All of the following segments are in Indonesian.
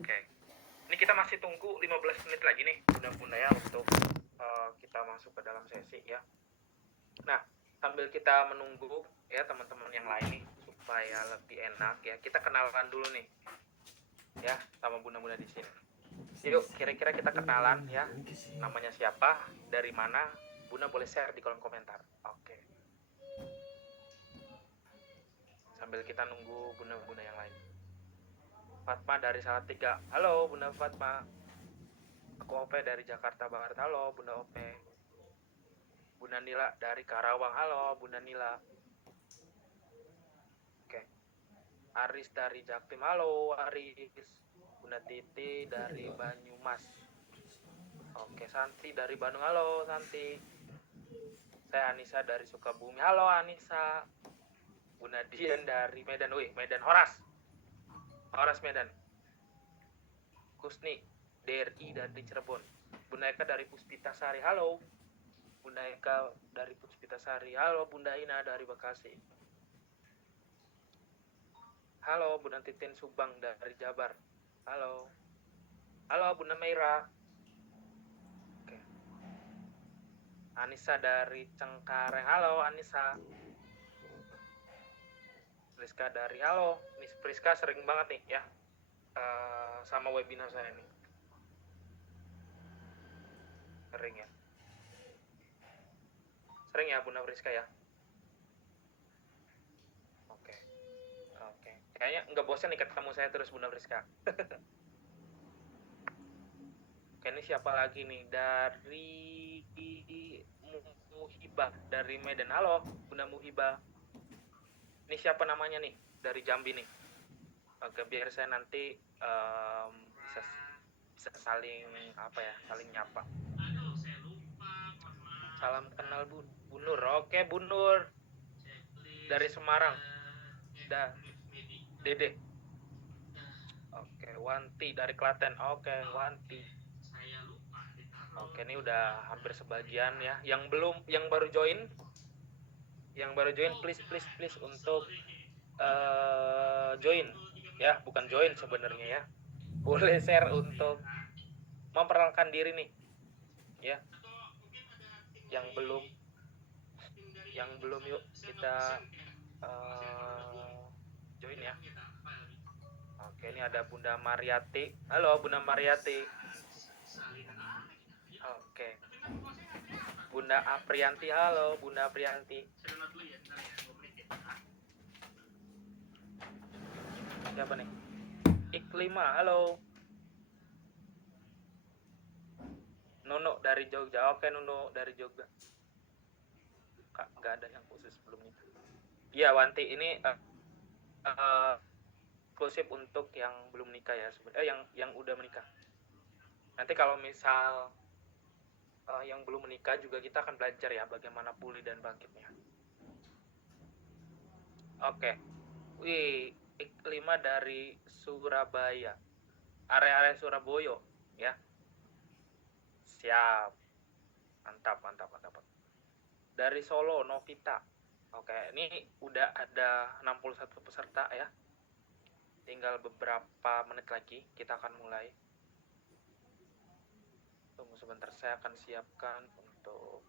Oke. Ini kita masih tunggu 15 menit lagi nih, bunda-bunda ya, untuk kita masuk ke dalam sesi ya. Nah, sambil kita menunggu ya teman-teman yang lain nih, supaya lebih enak ya, kita kenalan dulu nih ya sama bunda-bunda di sini. Yuk, kira-kira kita kenalan ya. Namanya siapa, dari mana, bunda boleh share di kolom komentar. Oke. Sambil kita nunggu bunda-bunda yang lain. Fatma dari Salatiga. Halo Bunda Fatma. Aku Ope dari Jakarta Barat. Halo Bunda Ope. Bunda Nila dari Karawang. Halo Bunda Nila. Oke. Aris dari Jaktim. Halo Aris. Bunda Titi dari Banyumas. Oke, Santi dari Bandung. Halo Santi. Saya Anissa dari Sukabumi. Halo Anissa. Bunda Dian dari Medan. Wih, Medan Horas. Horas Medan. Kusni DRI dari Cirebon. Bunda Eka dari Puspitasari. Halo Bunda Eka dari Puspitasari. Halo Bunda Ina dari Bekasi. Halo Bunda Titin Subang dari Jabar. Halo. Halo Bunda Meira. Oke. Anissa dari Cengkareng. Halo Anissa. Priska dari halo. Miss Priska sering banget nih ya sama webinar saya nih. Sering ya. Sering ya Bunda Priska ya. Oke. Oke. Kayaknya nggak bosan nih ketemu saya terus Bunda Priska. Oke, ini siapa lagi nih? Dari Muhibah dari Medan. Halo, Bunda Muhibah. Ini siapa namanya nih? Dari Jambi nih. Oke, biar saya nanti bisa saling saling nyapa. Salam kenal Bu Nur. Oke, Bu Nur. Dari Semarang. Dede. Oke, Wanti dari Klaten. Oke, Wanti. Oke, ini udah hampir sebagian ya. Yang baru join, please untuk join ya, bukan join sebenarnya ya. Boleh share untuk memperkenalkan diri nih ya. Yang belum yuk kita join ya. Oke, ini ada Bunda Mariati. Halo Bunda Mariati. Oke. Bunda Aprianti. Halo Bunda Aprianti. Siapa nih? Iklima. Halo. Nuno dari Jogja. Oke, Nuno dari Jogja. Nggak ada yang khusus belum nikah. Iya, Wanti, ini eksklusif untuk yang belum nikah ya, yang udah menikah. Nanti kalau misal yang belum menikah juga kita akan belajar ya bagaimana pulih dan bangkitnya. Oke. Wih, Iklima dari Surabaya. Area-area Surabaya ya. Siap. Mantap. Dari Solo, Novita. Oke, ini udah ada 61 peserta ya. Tinggal beberapa menit lagi kita akan mulai. Tunggu sebentar, saya akan siapkan untuk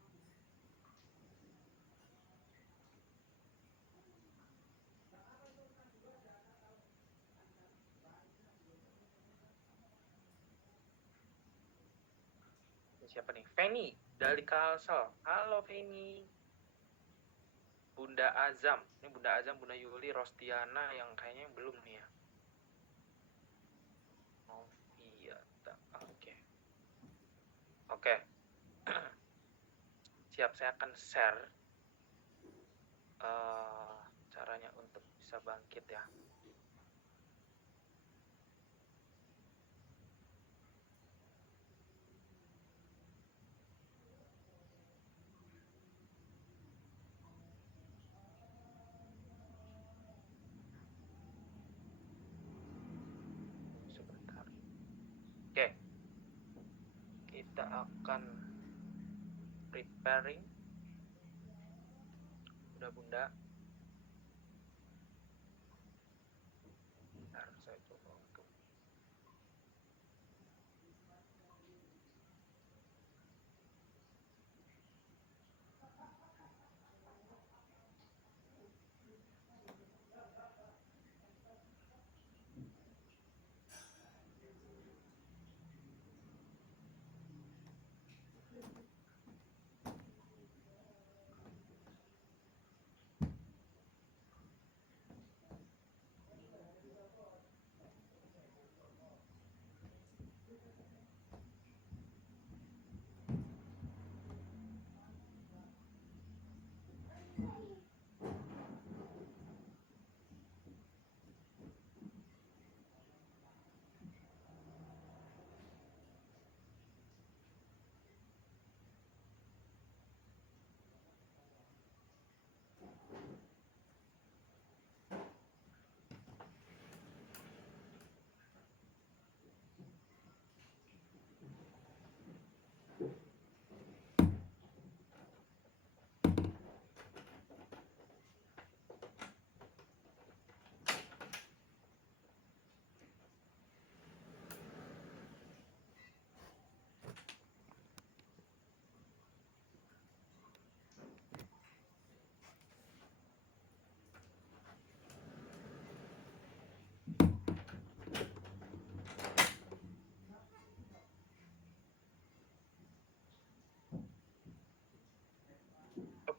siapa nih? Feni dari Kalsel. Halo Feni. Bunda Azam. Ini Bunda Azam, Bunda Yuli, Rostiana yang kayaknya belum nih ya. Oh iya. Oke. Oke. Siap, saya akan share caranya untuk bisa bangkit ya. Sebentar. Oke. Kita akan preparing. Bunda-bunda. Bentar, saya coba untuk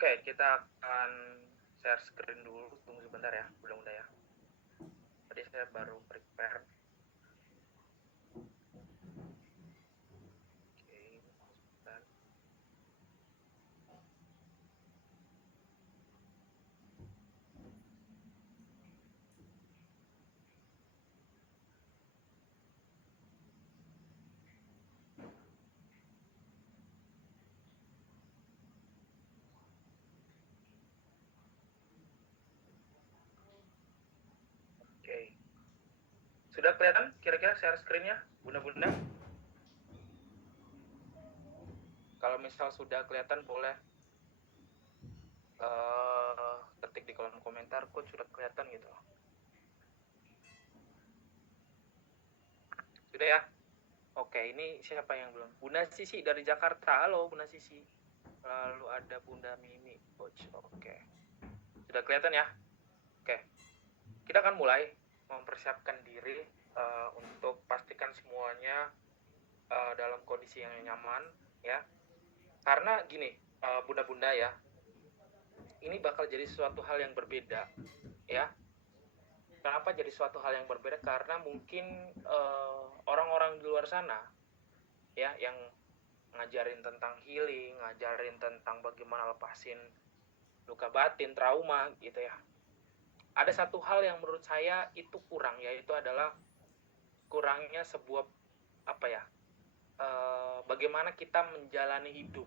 Oke, kita akan share screen dulu. Tunggu sebentar ya, Bunda ya. Tadi saya baru prepare. Oke, sebentar. Oke. Sudah kelihatan kira-kira share screen-nya, Bunda-bunda? Kalau misal sudah kelihatan boleh ketik di kolom komentar, kok sudah kelihatan gitu. Sudah ya? Oke, ini siapa yang belum? Bunda Sisi dari Jakarta. Halo Bunda Sisi. Lalu ada Bunda Mimi, coach. Oke. Sudah kelihatan ya? Oke. Kita akan mulai mempersiapkan diri untuk pastikan semuanya dalam kondisi yang nyaman ya. Karena gini, bunda-bunda ya, ini bakal jadi suatu hal yang berbeda ya. Kenapa jadi suatu hal yang berbeda? Karena mungkin orang-orang di luar sana ya yang ngajarin tentang healing, ngajarin tentang bagaimana lepasin luka batin, trauma gitu ya. Ada satu hal yang menurut saya itu kurang, yaitu adalah kurangnya sebuah bagaimana kita menjalani hidup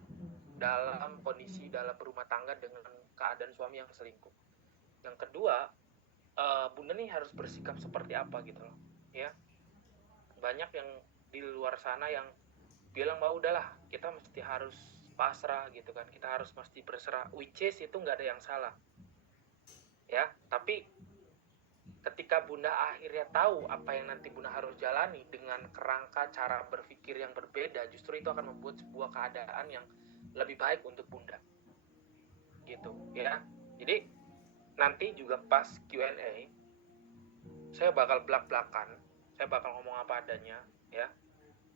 dalam kondisi dalam berumah tangga dengan keadaan suami yang selingkuh. Yang kedua, Bunda nih harus bersikap seperti apa gitu loh ya. Banyak yang di luar sana yang bilang bahwa udahlah kita mesti harus pasrah gitu kan, kita harus mesti berserah, which is itu nggak ada yang salah ya. Tapi ketika Bunda akhirnya tahu apa yang nanti Bunda harus jalani dengan kerangka cara berpikir yang berbeda, justru itu akan membuat sebuah keadaan yang lebih baik untuk Bunda gitu ya. Jadi nanti juga pas Q&A saya bakal belak-belakan, saya bakal ngomong apa adanya ya.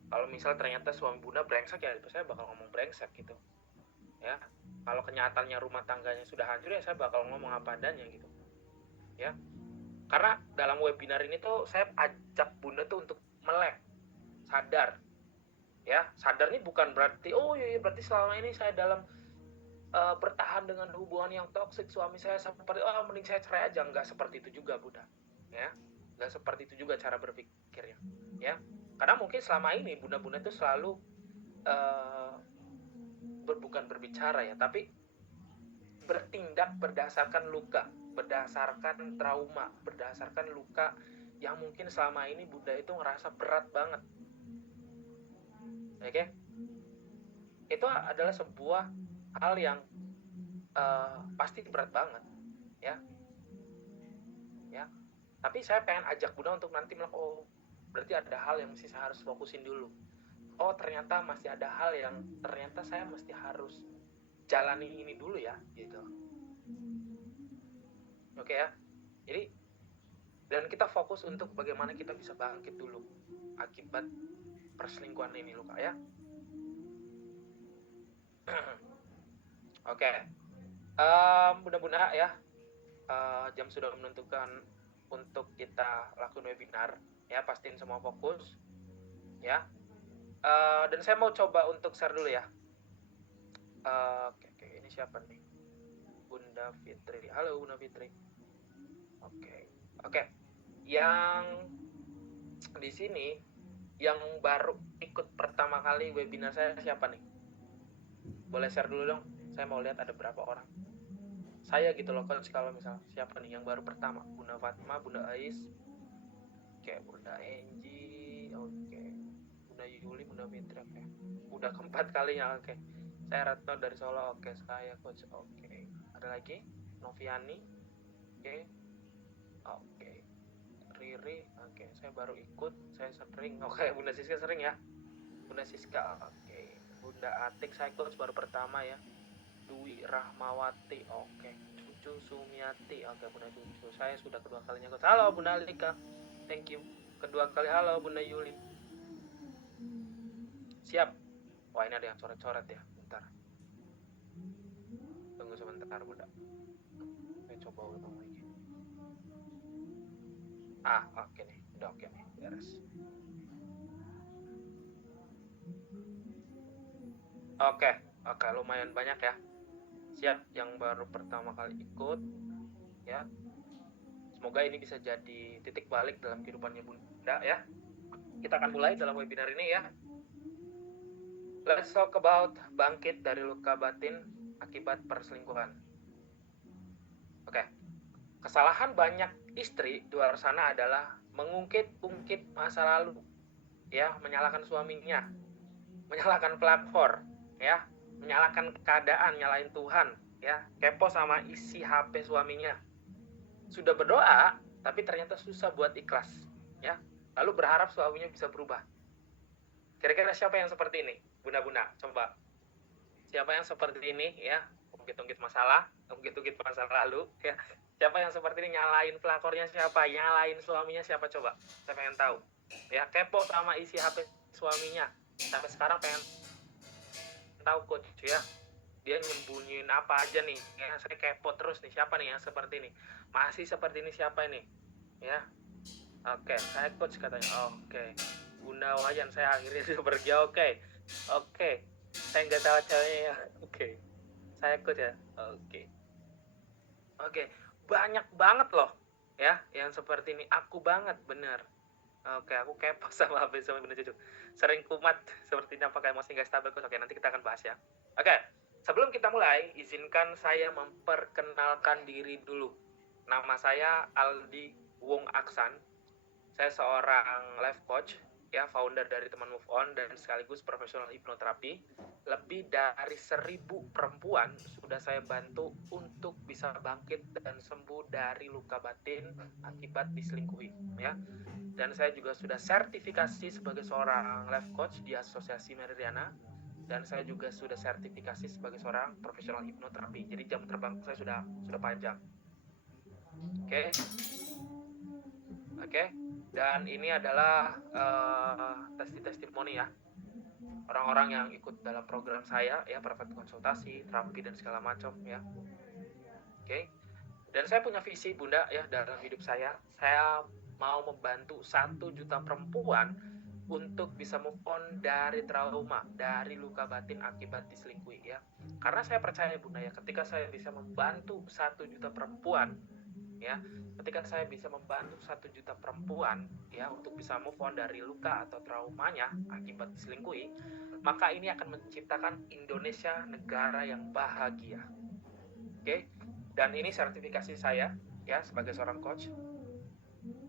Kalau misal ternyata suami Bunda brengsek ya saya bakal ngomong brengsek gitu ya. Kalau kenyataannya rumah tangganya sudah hancur ya saya bakal ngomong apa adanya gitu ya. Karena dalam webinar ini tuh saya ajak Bunda tuh untuk melek, sadar ya. Sadar ini bukan berarti oh iya berarti selama ini saya dalam bertahan dengan hubungan yang toksik, suami saya seperti mending saya cerai aja. Nggak seperti itu juga Bunda ya. Nggak seperti itu juga cara berpikirnya ya. Karena mungkin selama ini Bunda-bunda itu selalu bukan berbicara ya, tapi bertindak berdasarkan luka, berdasarkan trauma, berdasarkan luka yang mungkin selama ini Bunda itu ngerasa berat banget. Oke? Itu adalah sebuah hal yang pasti berat banget ya. Ya. Tapi saya pengen ajak Bunda untuk nanti berarti ada hal yang mesti saya harus fokusin dulu. Oh, ternyata masih ada hal yang ternyata saya mesti harus jalani ini dulu ya gitu. Oke ya. Jadi dan kita fokus untuk bagaimana kita bisa bangkit dulu akibat perselingkuhan ini luka ya. Oke. Bunda-bunda ya, jam sudah menentukan untuk kita lakukan webinar ya. Pastiin semua fokus ya. Dan saya mau coba untuk share dulu ya. Oke, ini siapa nih? Bunda Fitri. Halo Bunda Fitri. Oke. Yang di sini yang baru ikut pertama kali webinar saya siapa nih? Boleh share dulu dong. Saya mau lihat ada berapa orang. Saya gitu loh coach, kalau misal siapa nih yang baru pertama? Bunda Fatma, Bunda Ais. Oke, Bunda Enji. Oke. Bunda Yuli, Bunda Mitra. Oke. Udah keempat kalinya. Oke. Saya Ratno dari Solo. Oke, saya coach. Oke. Ada lagi? Noviani. Oke. Riri. Oke, saya baru ikut. Saya sering. Oke, Bunda Siska sering ya. Bunda Siska. Oke. Bunda Atik saya coach baru pertama ya. Dwi Rahmawati. Oke. Cucu Sumiati. Oke, Bunda Cucu. Saya sudah kedua kalinya coach. Halo Bunda Alika. Thank you. Kedua kali. Halo Bunda Yuli. Siap. Wah, ini ada yang coret-coret ya. Bentar. tunggu sebentar Bunda. Saya coba ulang lagi. Oke nih, udah oke nih, beres. Oke, lumayan banyak ya. Siap yang baru pertama kali ikut ya. Semoga ini bisa jadi titik balik dalam kehidupannya Bunda ya. Kita akan mulai dalam webinar ini ya. Let's talk about bangkit dari luka batin akibat perselingkuhan. Oke. Kesalahan banyak istri di luar sana adalah mengungkit-ungkit masa lalu, ya, menyalahkan suaminya, menyalahkan pelakor, ya, menyalahkan keadaan, nyalain Tuhan, ya, kepo sama isi HP suaminya. Sudah berdoa, tapi ternyata susah buat ikhlas, ya, lalu berharap suaminya bisa berubah. Kira-kira siapa yang seperti ini, Bunda-bunda? Coba, siapa yang seperti ini, ya, ungkit-ungkit masalah, ungkit-ungkit masa lalu, ya. Siapa yang seperti ini, nyalain pelakornya siapa, nyalain suaminya siapa, coba. Saya pengen tahu. Ya, kepo sama isi HP suaminya. Sampai sekarang pengen tahu coach ya. Dia nyembunyiin apa aja nih. Ya, saya kepo terus nih, siapa nih yang seperti ini. Masih seperti ini siapa ini? Ya. Oke, saya coach katanya. Oke. Bunda Wayan, saya akhirnya sudah pergi. Oke. Saya nggak tahu ceweknya ya. Oke. Saya coach ya. Oke. Banyak banget loh ya yang seperti ini. Aku banget, bener. Oke, aku kepo sama HP sama Bunda Cucu. Sering kumat seperti ini, apakah emosi nggak stabil? Oke, nanti kita akan bahas ya. Oke, sebelum kita mulai, izinkan saya memperkenalkan diri dulu. Nama saya Aldi Wong Aksan. Saya seorang life coach, ya, founder dari Teman Move On dan sekaligus profesional hipnoterapi. Lebih dari 1.000 perempuan sudah saya bantu untuk bisa bangkit dan sembuh dari luka batin akibat diselingkuhi, ya. Dan saya juga sudah sertifikasi sebagai seorang life coach di Asosiasi Meridiana, dan saya juga sudah sertifikasi sebagai seorang profesional hipnoterapi. Jadi jam terbang saya sudah panjang. Oke. Dan ini adalah testimoni ya, orang-orang yang ikut dalam program saya ya, private konsultasi, terapi dan segala macam ya. Oke. Dan saya punya visi Bunda ya dalam hidup saya. Saya mau membantu 1 juta perempuan untuk bisa move on dari trauma, dari luka batin akibat diselingkuhi ya. Karena saya percaya Bunda ya, ketika saya bisa membantu 1 juta perempuan ya, ketika saya bisa membantu 1 juta perempuan ya untuk bisa move on dari luka atau traumanya akibat diselingkuhi, maka ini akan menciptakan Indonesia negara yang bahagia. Oke. Dan ini sertifikasi saya ya sebagai seorang coach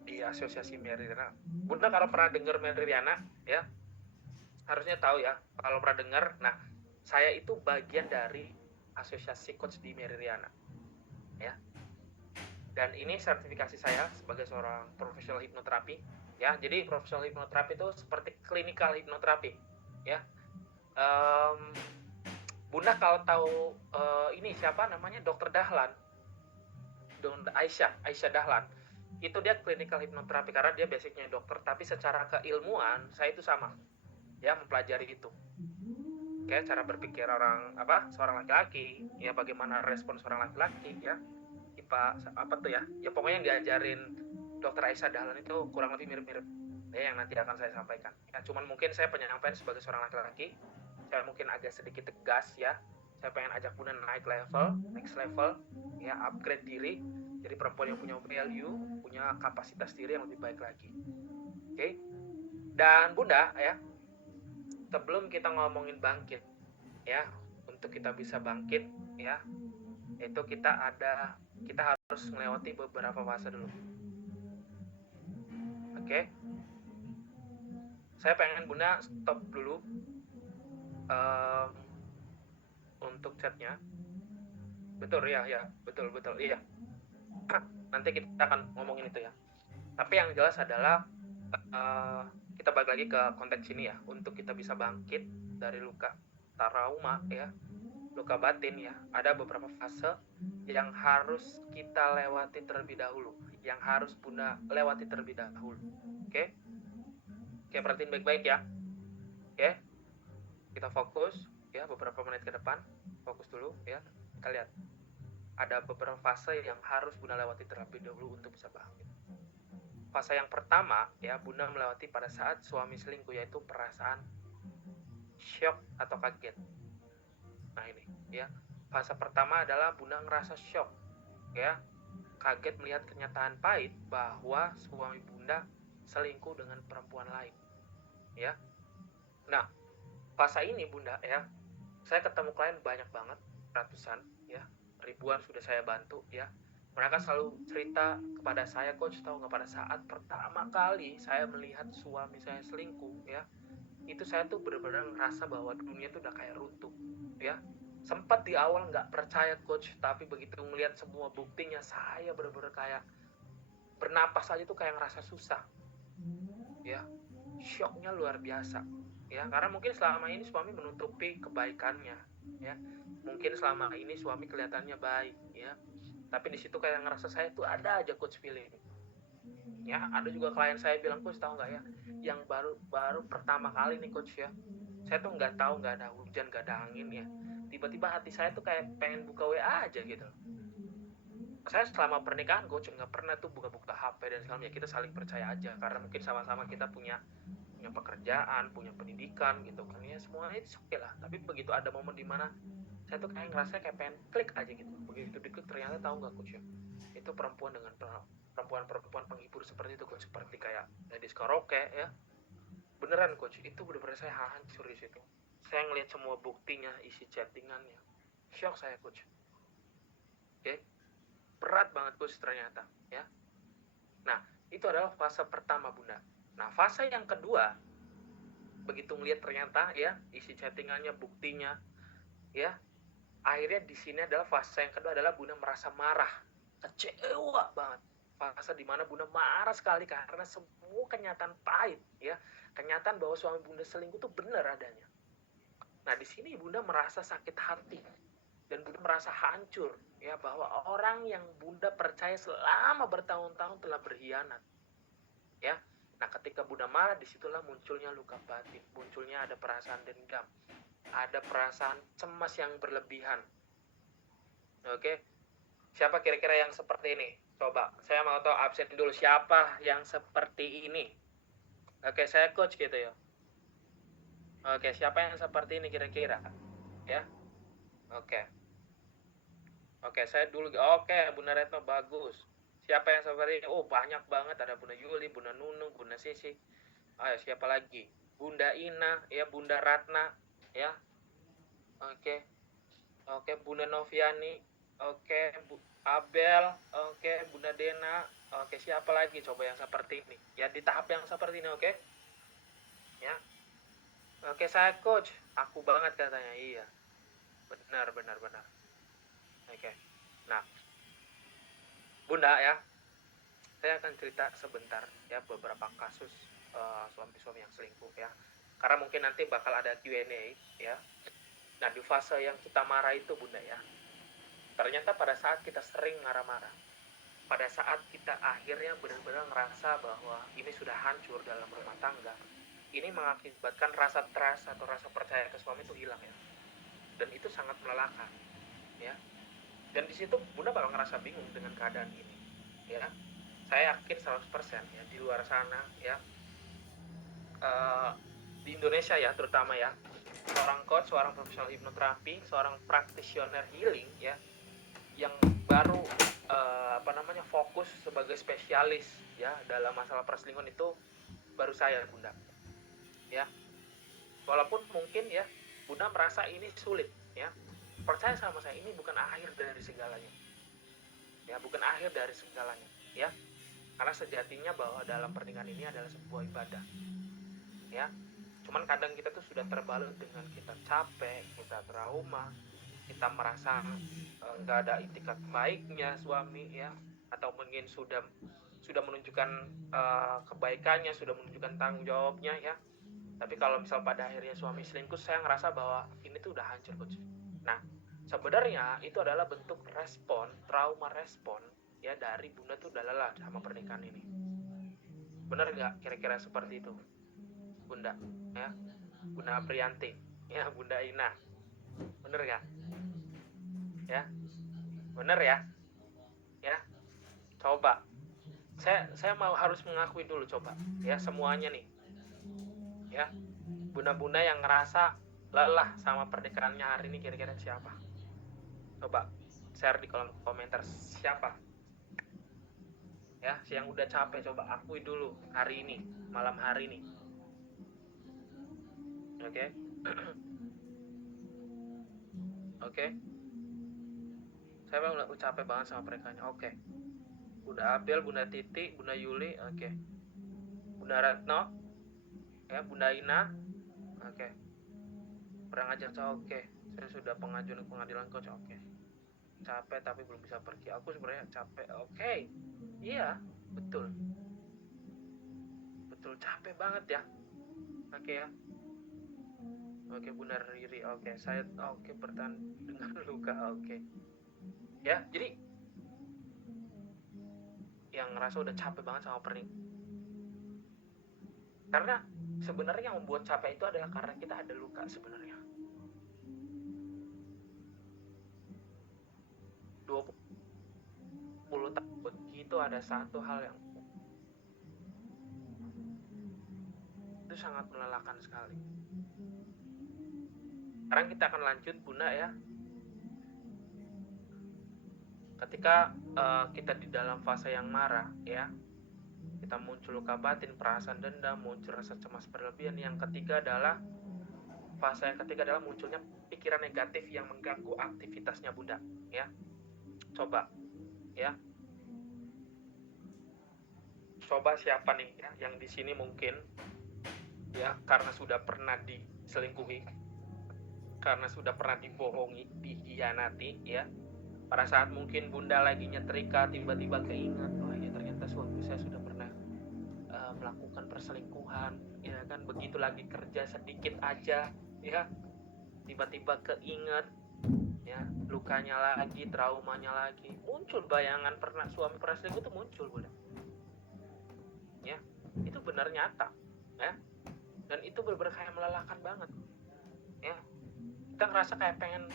di Asosiasi Meridiana. Bunda kalau pernah dengar Meridiana ya, harusnya tahu ya. Kalau pernah dengar, nah saya itu bagian dari Asosiasi Coach di Meridiana ya. Dan ini sertifikasi saya sebagai seorang profesional hipnoterapi ya. Jadi profesional hipnoterapi itu seperti clinical hipnoterapi ya. Bunda kalau tahu ini siapa namanya, Dr. Dahlan, Aisyah Dahlan, itu dia clinical hipnoterapi karena dia basicnya dokter, tapi secara keilmuan saya itu sama ya, mempelajari itu. Oke, cara berpikir seorang laki-laki ya, bagaimana respon seorang laki-laki ya, pokoknya yang diajarin Dr. Aisyah Dahlan itu kurang lebih mirip-mirip ya, yang nanti akan saya sampaikan ya. Cuman mungkin saya penyampaian sebagai seorang laki-laki, saya mungkin agak sedikit tegas ya. Saya pengen ajak Bunda next level ya, upgrade diri jadi perempuan yang punya value, punya kapasitas diri yang lebih baik lagi. Oke. Dan Bunda ya, sebelum kita ngomongin bangkit ya, untuk kita bisa bangkit ya, itu kita harus melewati beberapa fase dulu. Oke. Saya pengen Bunda stop dulu untuk chatnya. Betul ya, betul iya. Nanti kita akan ngomongin itu ya. Tapi yang jelas adalah kita balik lagi ke konteks ini ya, untuk kita bisa bangkit dari luka trauma ya, luka batin ya, ada beberapa fase yang harus kita lewati terlebih dahulu, yang harus Bunda lewati terlebih dahulu. Oke, perhatiin baik-baik ya. Oke, kita fokus ya beberapa menit ke depan, fokus dulu ya. Kita lihat ada beberapa fase yang harus Bunda lewati terlebih dahulu untuk bisa bangkit. Fase yang pertama ya Bunda melewati pada saat suami selingkuh, yaitu perasaan shock atau kaget. Nah ini ya, fase pertama adalah Bunda ngerasa shock ya, kaget melihat kenyataan pahit bahwa suami Bunda selingkuh dengan perempuan lain ya. Nah fase ini Bunda ya, saya ketemu klien banyak banget, ratusan ya, ribuan sudah saya bantu ya. Mereka selalu cerita kepada saya, coach tahu nggak, pada saat pertama kali saya melihat suami saya selingkuh ya, itu saya tuh benar-benar ngerasa bahwa dunia tuh udah kayak runtuh ya. Sempat di awal nggak percaya coach, tapi begitu melihat semua buktinya saya benar-benar kayak bernapas aja tuh kayak ngerasa susah ya. Shocknya luar biasa ya, karena mungkin selama ini suami menutupi kebaikannya ya, mungkin selama ini suami kelihatannya baik ya, tapi di situ kayak ngerasa saya tuh ada aja coach feeling ya. Ada juga klien saya bilang, coach tahu nggak ya, yang baru pertama kali nih coach ya, saya tuh nggak tahu, nggak ada hujan, nggak ada angin ya, tiba-tiba hati saya tuh kayak pengen buka WA aja gitu. Saya selama pernikahan coach nggak pernah tuh buka-buka HP dan segala macam, kita saling percaya aja karena mungkin sama-sama kita punya pekerjaan, punya pendidikan gitu kan ya, semuanya itu oke lah. Tapi begitu ada momen dimana saya tuh kayak ngerasa kayak pengen klik aja gitu, begitu diklik ternyata tahu nggak coach ya, itu perempuan dengan perempuan penghibur seperti itu coach, seperti kayak ladies karaoke ya, beneran coach, itu bener-bener saya hancur di situ. Saya ngelihat semua buktinya, isi chattingannya, shock saya coach. Oke, berat banget coach ternyata ya. Nah itu adalah fase pertama Bunda. Nah fase yang kedua, begitu ngelihat ternyata ya isi chattingannya, buktinya ya, akhirnya di sini adalah fase yang kedua adalah Bunda merasa marah, kecewa banget. Fase dimana Bunda marah sekali karena semua kenyataan pahit ya, kenyataan bahwa suami Bunda selingkuh itu benar adanya. Nah di sini Bunda merasa sakit hati dan Bunda merasa hancur ya, bahwa orang yang Bunda percaya selama bertahun-tahun telah berkhianat ya. Nah ketika Bunda marah, disitulah munculnya luka batin, munculnya ada perasaan dendam, ada perasaan cemas yang berlebihan. Oke, siapa kira-kira yang seperti ini? Coba, saya mau tahu absen dulu, siapa yang seperti ini? Oke, saya coach gitu ya. Oke, siapa yang seperti ini kira-kira? Ya, oke. Oke, saya dulu. Oke, Bunda Retno bagus. Siapa yang seperti ini? Oh, banyak banget. Ada Bunda Yuli, Bunda Nunung, Bunda Sisi. Ayo, siapa lagi? Bunda Ina, ya, Bunda Ratna, ya. Oke. Oke, Bunda Noviani. Oke, Abel. Oke, Bunda Dena. Oke, siapa lagi coba yang seperti ini? Ya, di tahap yang seperti ini, oke? Ya. Oke, saya coach. Aku banget katanya. Iya. Benar, benar, benar. Oke. Nah, Bunda ya, saya akan cerita sebentar ya beberapa kasus suami-suami yang selingkuh ya. Karena mungkin nanti bakal ada Q&A ya. Nah, di fase yang kita marah itu Bunda ya, ternyata pada saat kita sering marah-marah, pada saat kita akhirnya benar-benar ngerasa bahwa ini sudah hancur dalam rumah tangga, ini mengakibatkan rasa trust atau rasa percaya ke suami itu hilang ya. Dan itu sangat melelahkan ya. Dan di situ Bunda bakal ngerasa bingung dengan keadaan ini ya. Saya yakin 100% ya, di luar sana ya, di Indonesia ya terutama ya, seorang coach, seorang profesional hipnoterapi, seorang practitioner healing ya, yang baru fokus sebagai spesialis ya dalam masalah perselingkuhan itu baru saya Bunda ya. Walaupun mungkin ya Bunda merasa ini sulit ya, percaya sama saya, ini bukan akhir dari segalanya ya, bukan akhir dari segalanya ya. Karena sejatinya bahwa dalam pernikahan ini adalah sebuah ibadah ya. Cuman kadang kita tuh sudah terbalut dengan kita capek, kita trauma, kita merasa nggak ada itikat baiknya suami ya, atau mungkin sudah menunjukkan kebaikannya, sudah menunjukkan tanggung jawabnya ya. Tapi kalau misal pada akhirnya suami selingkuh, saya ngerasa bahwa ini tuh udah hancur coach. Nah sebenarnya itu adalah bentuk respon, trauma respon ya, dari Bunda tuh udah lelah sama pernikahan ini. Bener nggak kira-kira seperti itu Bunda ya, Bunda Aprianti ya, Bunda Ina, bener nggak ya? Bener ya? Ya, coba. Saya mau harus mengakui dulu coba. Ya, semuanya nih. Ya, bunda-bunda yang ngerasa lelah sama pernikahannya hari ini kira-kira siapa? Coba share di kolom komentar siapa? Ya, yang udah capek coba akui dulu hari ini, malam hari ini. Oke. Oke. Saya udah capek banget sama pernikahannya. Oke. Bunda Abel, Bunda Titi, Bunda Yuli, oke. Bunda Retno, ya, Bunda Ina, oke. Perang ajar saya, oke. Saya sudah pengajuan pengadilan coach, oke. Capek tapi belum bisa pergi. Aku sebenarnya capek, oke. Iya, betul. Betul, capek banget ya. Oke ya. Oke, Bunda Riri, oke. Saya, oke, bertahan dengan luka, oke. Ya, jadi yang ngerasa udah capek banget sama pernikahan. Karena sebenarnya yang membuat capek itu adalah karena kita ada luka sebenarnya. 20 tahun begitu ada satu hal yang itu sangat melelahkan sekali. Sekarang kita akan lanjut Bunda ya. Ketika kita di dalam fase yang marah ya, kita muncul luka batin, perasaan dendam, muncul rasa cemas berlebihan. Yang ketiga adalah fase yang ketiga adalah munculnya pikiran negatif yang mengganggu aktivitasnya Bunda ya. Coba ya. Coba siapa nih ya yang di sini mungkin ya karena sudah pernah diselingkuhi, karena sudah pernah dibohongi, dikhianati ya. Pada saat mungkin Bunda lagi nyetrika tiba-tiba keingat, oh ya ternyata suami saya sudah pernah melakukan perselingkuhan, ya kan. Begitu lagi kerja sedikit aja ya tiba-tiba keinget ya, lukanya lagi, traumanya lagi, muncul bayangan suami pernah selingkuh itu muncul Bunda ya. Itu benar nyata ya, dan itu benar-benar kayak melelahkan banget ya. Kita ngerasa kayak pengen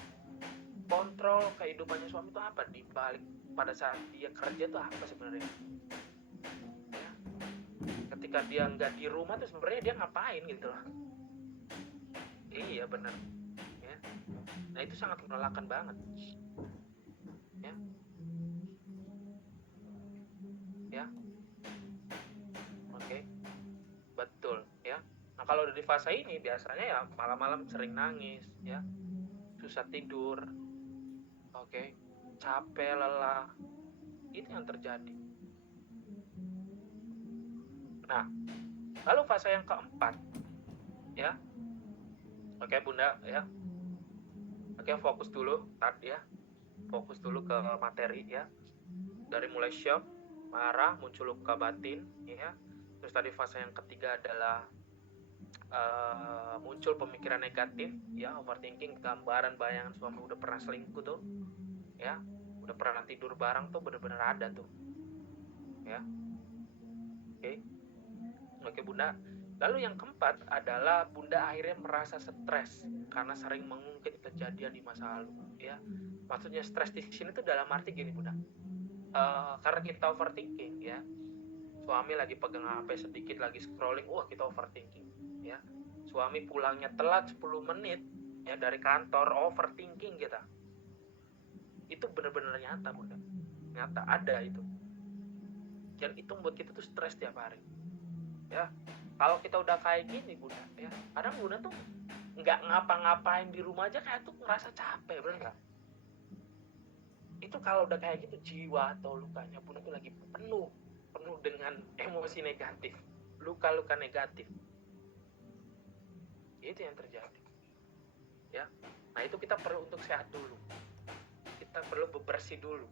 kontrol kehidupannya suami itu apa di balik pada saat dia kerja tuh apa sebenarnya ya. Ketika dia nggak di rumah tuh sebenarnya dia ngapain gitu loh. Iya benar ya. Nah itu sangat melelahkan banget ya. Ya oke, betul ya. Nah kalau udah di fase ini biasanya ya malam-malam sering nangis ya, susah tidur, oke, capek, lelah, itu yang terjadi. Nah lalu fase yang keempat ya. Oke Bunda ya. Oke, fokus dulu tadi ya. Fokus dulu ke materi ya. Dari mulai shock, marah, muncul luka batin ya. Terus tadi fase yang ketiga adalah muncul pemikiran negatif ya, overthinking, gambaran bayangan suami udah pernah selingkuh tuh ya, udah pernah tidur bareng tuh bener-bener ada tuh ya. Oke Bunda. Lalu yang keempat adalah Bunda akhirnya merasa stres karena sering mengungkit kejadian di masa lalu ya. Maksudnya stres di sini tuh dalam arti gini Bunda, karena kita overthinking ya, suami lagi pegang HP sedikit lagi scrolling, wah kita overthinking ya. Suami pulangnya telat 10 menit ya dari kantor, overthinking kita. Itu benar-benar nyata Bunda, nyata ada itu, dan itu membuat kita tuh stres tiap hari ya. Kalau kita udah kayak gini Bunda ya, kadang Bunda tuh nggak ngapa-ngapain di rumah aja kayak tuh ngerasa capek, bener nggak? Itu kalau udah kayak gitu jiwa atau lukanya Bunda tuh lagi penuh dengan emosi negatif, luka-luka negatif. Itu yang terjadi ya. Nah itu kita perlu untuk sehat dulu, kita perlu bebersih dulu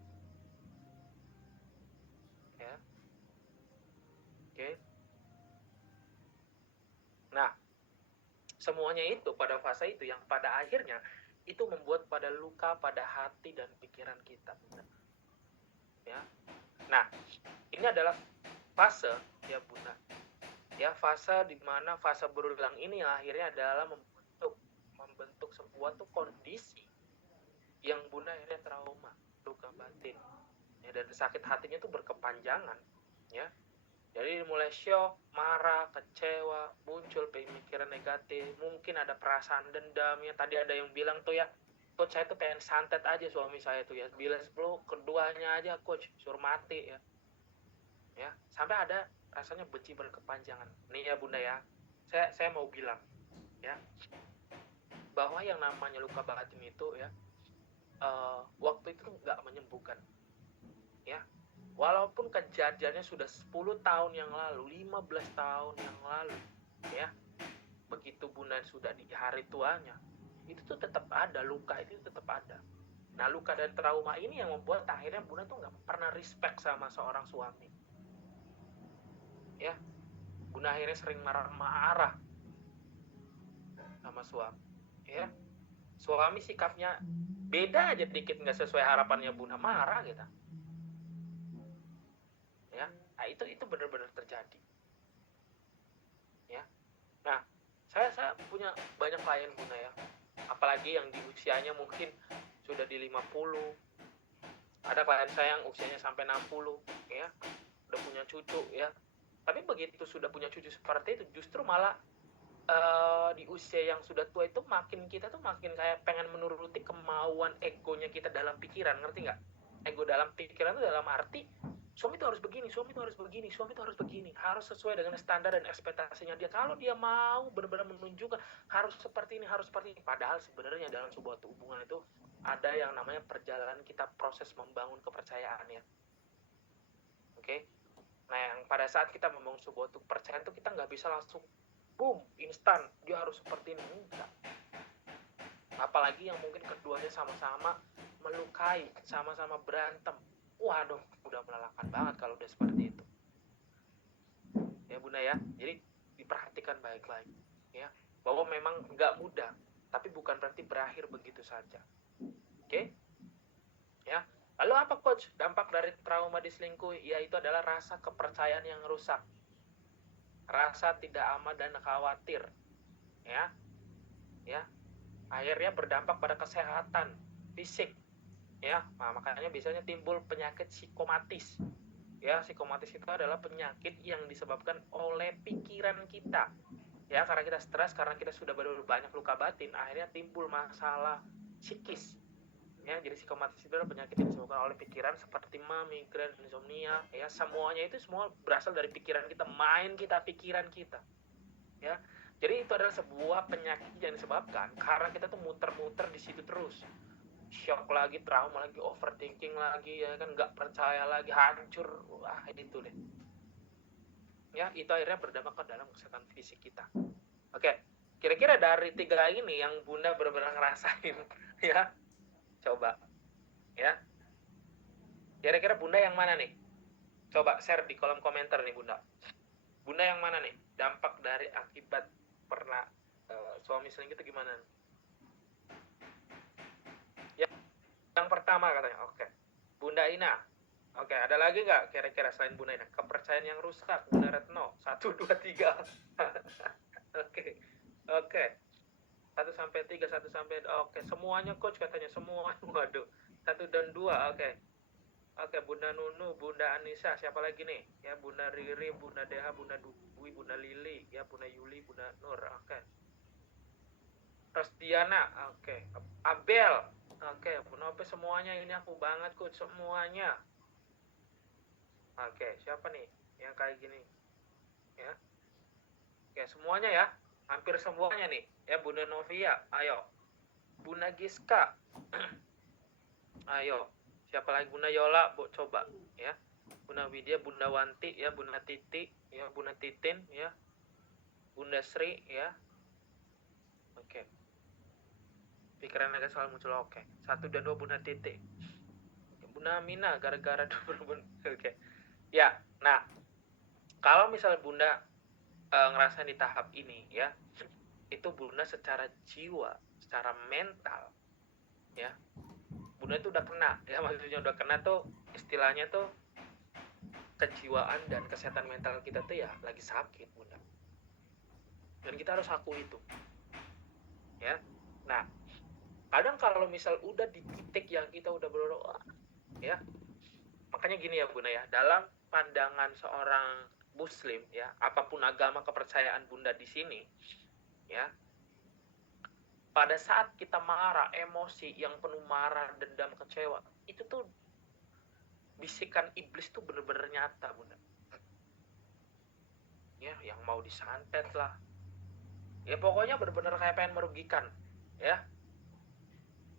ya. Oke. Nah semuanya itu pada fase itu yang pada akhirnya itu membuat pada luka pada hati dan pikiran kita ya. Nah ini adalah fase ya Bunda ya, fase dimana fase berulang ini akhirnya adalah membentuk sebuah tuh kondisi yang Bunda akhirnya trauma luka batin ya, dan sakit hatinya tuh berkepanjangan ya. Jadi mulai syok, marah, kecewa, muncul pemikiran negatif, mungkin ada perasaan dendam ya. Tadi ada yang bilang tuh ya, coach saya tuh pengen santet aja suami saya tuh ya, bila 10 keduanya aja coach suruh mati ya. Ya, sampai ada rasanya benci berkepanjangan. Nih ya Bunda ya, saya mau bilang ya, bahwa yang namanya luka batin itu ya, waktu itu nggak menyembuhkan ya. Walaupun kejadiannya sudah 10 tahun yang lalu, 15 tahun yang lalu ya, begitu Bunda sudah di hari tuanya, itu tuh tetap ada, luka itu tetap ada. Nah, luka dan trauma ini yang membuat akhirnya Bunda tuh nggak pernah respect sama seorang suami ya. Bunda akhirnya sering marah-marah sama suami ya. Suami sikapnya beda aja dikit, nggak sesuai harapannya Bunda, marah gitu ya. Nah, itu benar-benar terjadi ya. Nah, saya punya banyak klien Bunda ya, apalagi yang di usianya mungkin sudah di 50. Ada klien saya yang usianya sampai 60 ya, udah punya cucu ya. Tapi begitu sudah punya cucu seperti itu, justru malah di usia yang sudah tua itu makin kita tuh makin kayak pengen menuruti kemauan egonya kita dalam pikiran, ngerti nggak? Ego dalam pikiran itu dalam arti suami itu harus begini, suami itu harus begini, suami itu harus begini, harus sesuai dengan standar dan ekspektasinya dia. Kalau dia mau benar-benar menunjukkan harus seperti ini, harus seperti ini, padahal sebenarnya dalam sebuah hubungan itu ada yang namanya perjalanan kita proses membangun kepercayaan ya. Oke? Nah, yang pada saat kita membangun sebuah kepercayaan itu kita nggak bisa langsung boom, instan, dia harus seperti ini, enggak. Apalagi yang mungkin keduanya sama-sama melukai, sama-sama berantem. Waduh, udah melelahkan banget kalau udah seperti itu. Ya Bunda ya, jadi diperhatikan baik-baik ya, bahwa memang nggak mudah, tapi bukan berarti berakhir begitu saja. Oke? Ya. Lalu apa coach dampak dari trauma diselingkuhi? Yaitu adalah rasa kepercayaan yang rusak, rasa tidak aman dan khawatir ya. Akhirnya berdampak pada kesehatan fisik ya. Nah, makanya biasanya timbul penyakit psikomatis ya. Psikomatis itu adalah penyakit yang disebabkan oleh pikiran kita ya, karena kita stres, karena kita sudah banyak luka batin, akhirnya timbul masalah psikis ya. Jadi psikomatis itu adalah penyakit yang disebabkan oleh pikiran seperti migrain, insomnia ya. Semuanya itu semua berasal dari pikiran kita, main kita, pikiran kita ya. Jadi itu adalah sebuah penyakit yang disebabkan karena kita tuh muter-muter di situ terus, shock lagi, trauma lagi, overthinking lagi ya kan, nggak percaya lagi, hancur, wah itu deh ya. Itu akhirnya berdampak ke dalam kesehatan fisik kita. Oke, kira-kira dari 3 ini yang Bunda benar-benar ngerasain ya, coba ya, kira-kira Bunda yang mana nih? Coba share di kolom komentar nih Bunda yang mana nih dampak dari akibat pernah suami selingkuh itu gimana? Yang pertama katanya, oke. Bunda Ina. Oke, ada lagi nggak kira-kira selain Bunda Ina? Kepercayaan yang rusak, Bunda Retno. 1, 2, 3. Oke. 1 sampai 3, 1 sampai oke. Semuanya coach katanya, semua. Waduh. 1 dan 2, oke. Oke, Bunda Nunu, Bunda Anissa, siapa lagi nih? Ya, Bunda Riri, Bunda Deha, Bunda Dwi, Bunda Lili, ya, Bunda Yuli, Bunda Nur, oke. Rosdiana, oke. Abel, oke. Bunda Ope, semuanya ini aku banget, coach, semuanya. Oke, siapa nih yang kayak gini? Ya. Oke, semuanya ya. Hampir semuanya nih. Ya, Bunda Novia, ayo. Bunda Giska. Ayo. Siapa lagi? Bunda Yola, coba ya. Bunda Widya, Bunda Wanti ya, Bunda Titi ya, Bunda Titin ya. Bunda Sri ya. Oke. Pikiran agak selalu muncul, oke. 1 dan 2 Bunda Titi. Bunda Amina, gara-gara dulu. Oke. Ya, nah, kalau misalnya Bunda ngerasain di tahap ini ya, itu Bunda secara jiwa, secara mental ya, Bunda itu udah kena ya. Maksudnya udah kena tuh istilahnya tuh kejiwaan dan kesehatan mental kita tuh ya lagi sakit Bunda, dan kita harus akui itu ya. Nah, kadang kalau misal udah di titik yang kita udah berdoa, ya. Makanya gini ya Bunda ya, dalam pandangan seorang Muslim ya, apapun agama kepercayaan Bunda di sini ya, pada saat kita marah, emosi yang penuh marah, dendam, kecewa, itu tuh bisikan iblis tuh bener-bener nyata Bunda. Ya, yang mau disantet lah. Ya pokoknya bener-bener kayak pengen merugikan, ya.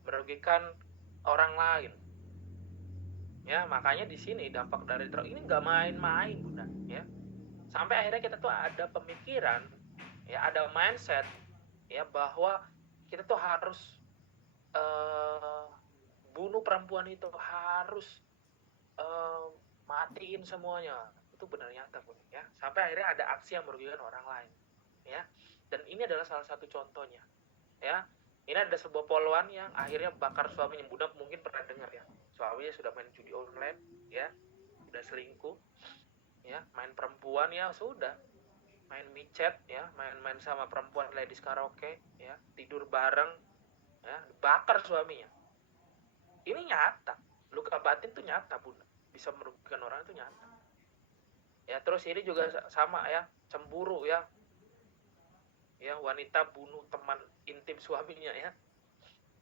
Merugikan orang lain. Ya, makanya di sini dampak dari ini nggak main-main Bunda, ya. Sampai akhirnya kita tuh ada pemikiran, ya, ada mindset, ya, bahwa kita tuh harus bunuh perempuan itu, harus matiin semuanya. Itu benar nyata Bunda, ya. Sampai akhirnya ada aksi yang merugikan orang lain, ya. Dan ini adalah salah satu contohnya, ya. Ini ada sebuah poluan yang akhirnya bakar suaminya. Bunda mungkin pernah dengar ya, suaminya sudah main judi online, ya, sudah selingkuh, ya, main perempuan, ya sudah, main micet, ya, main-main sama perempuan ladies karaoke, ya, tidur bareng, ya, bakar suaminya. Ini nyata, luka batin tuh nyata Bunda, bisa merugikan orang itu nyata. Ya, terus ini juga sama ya, cemburu ya. Ya, wanita bunuh teman intim suaminya ya.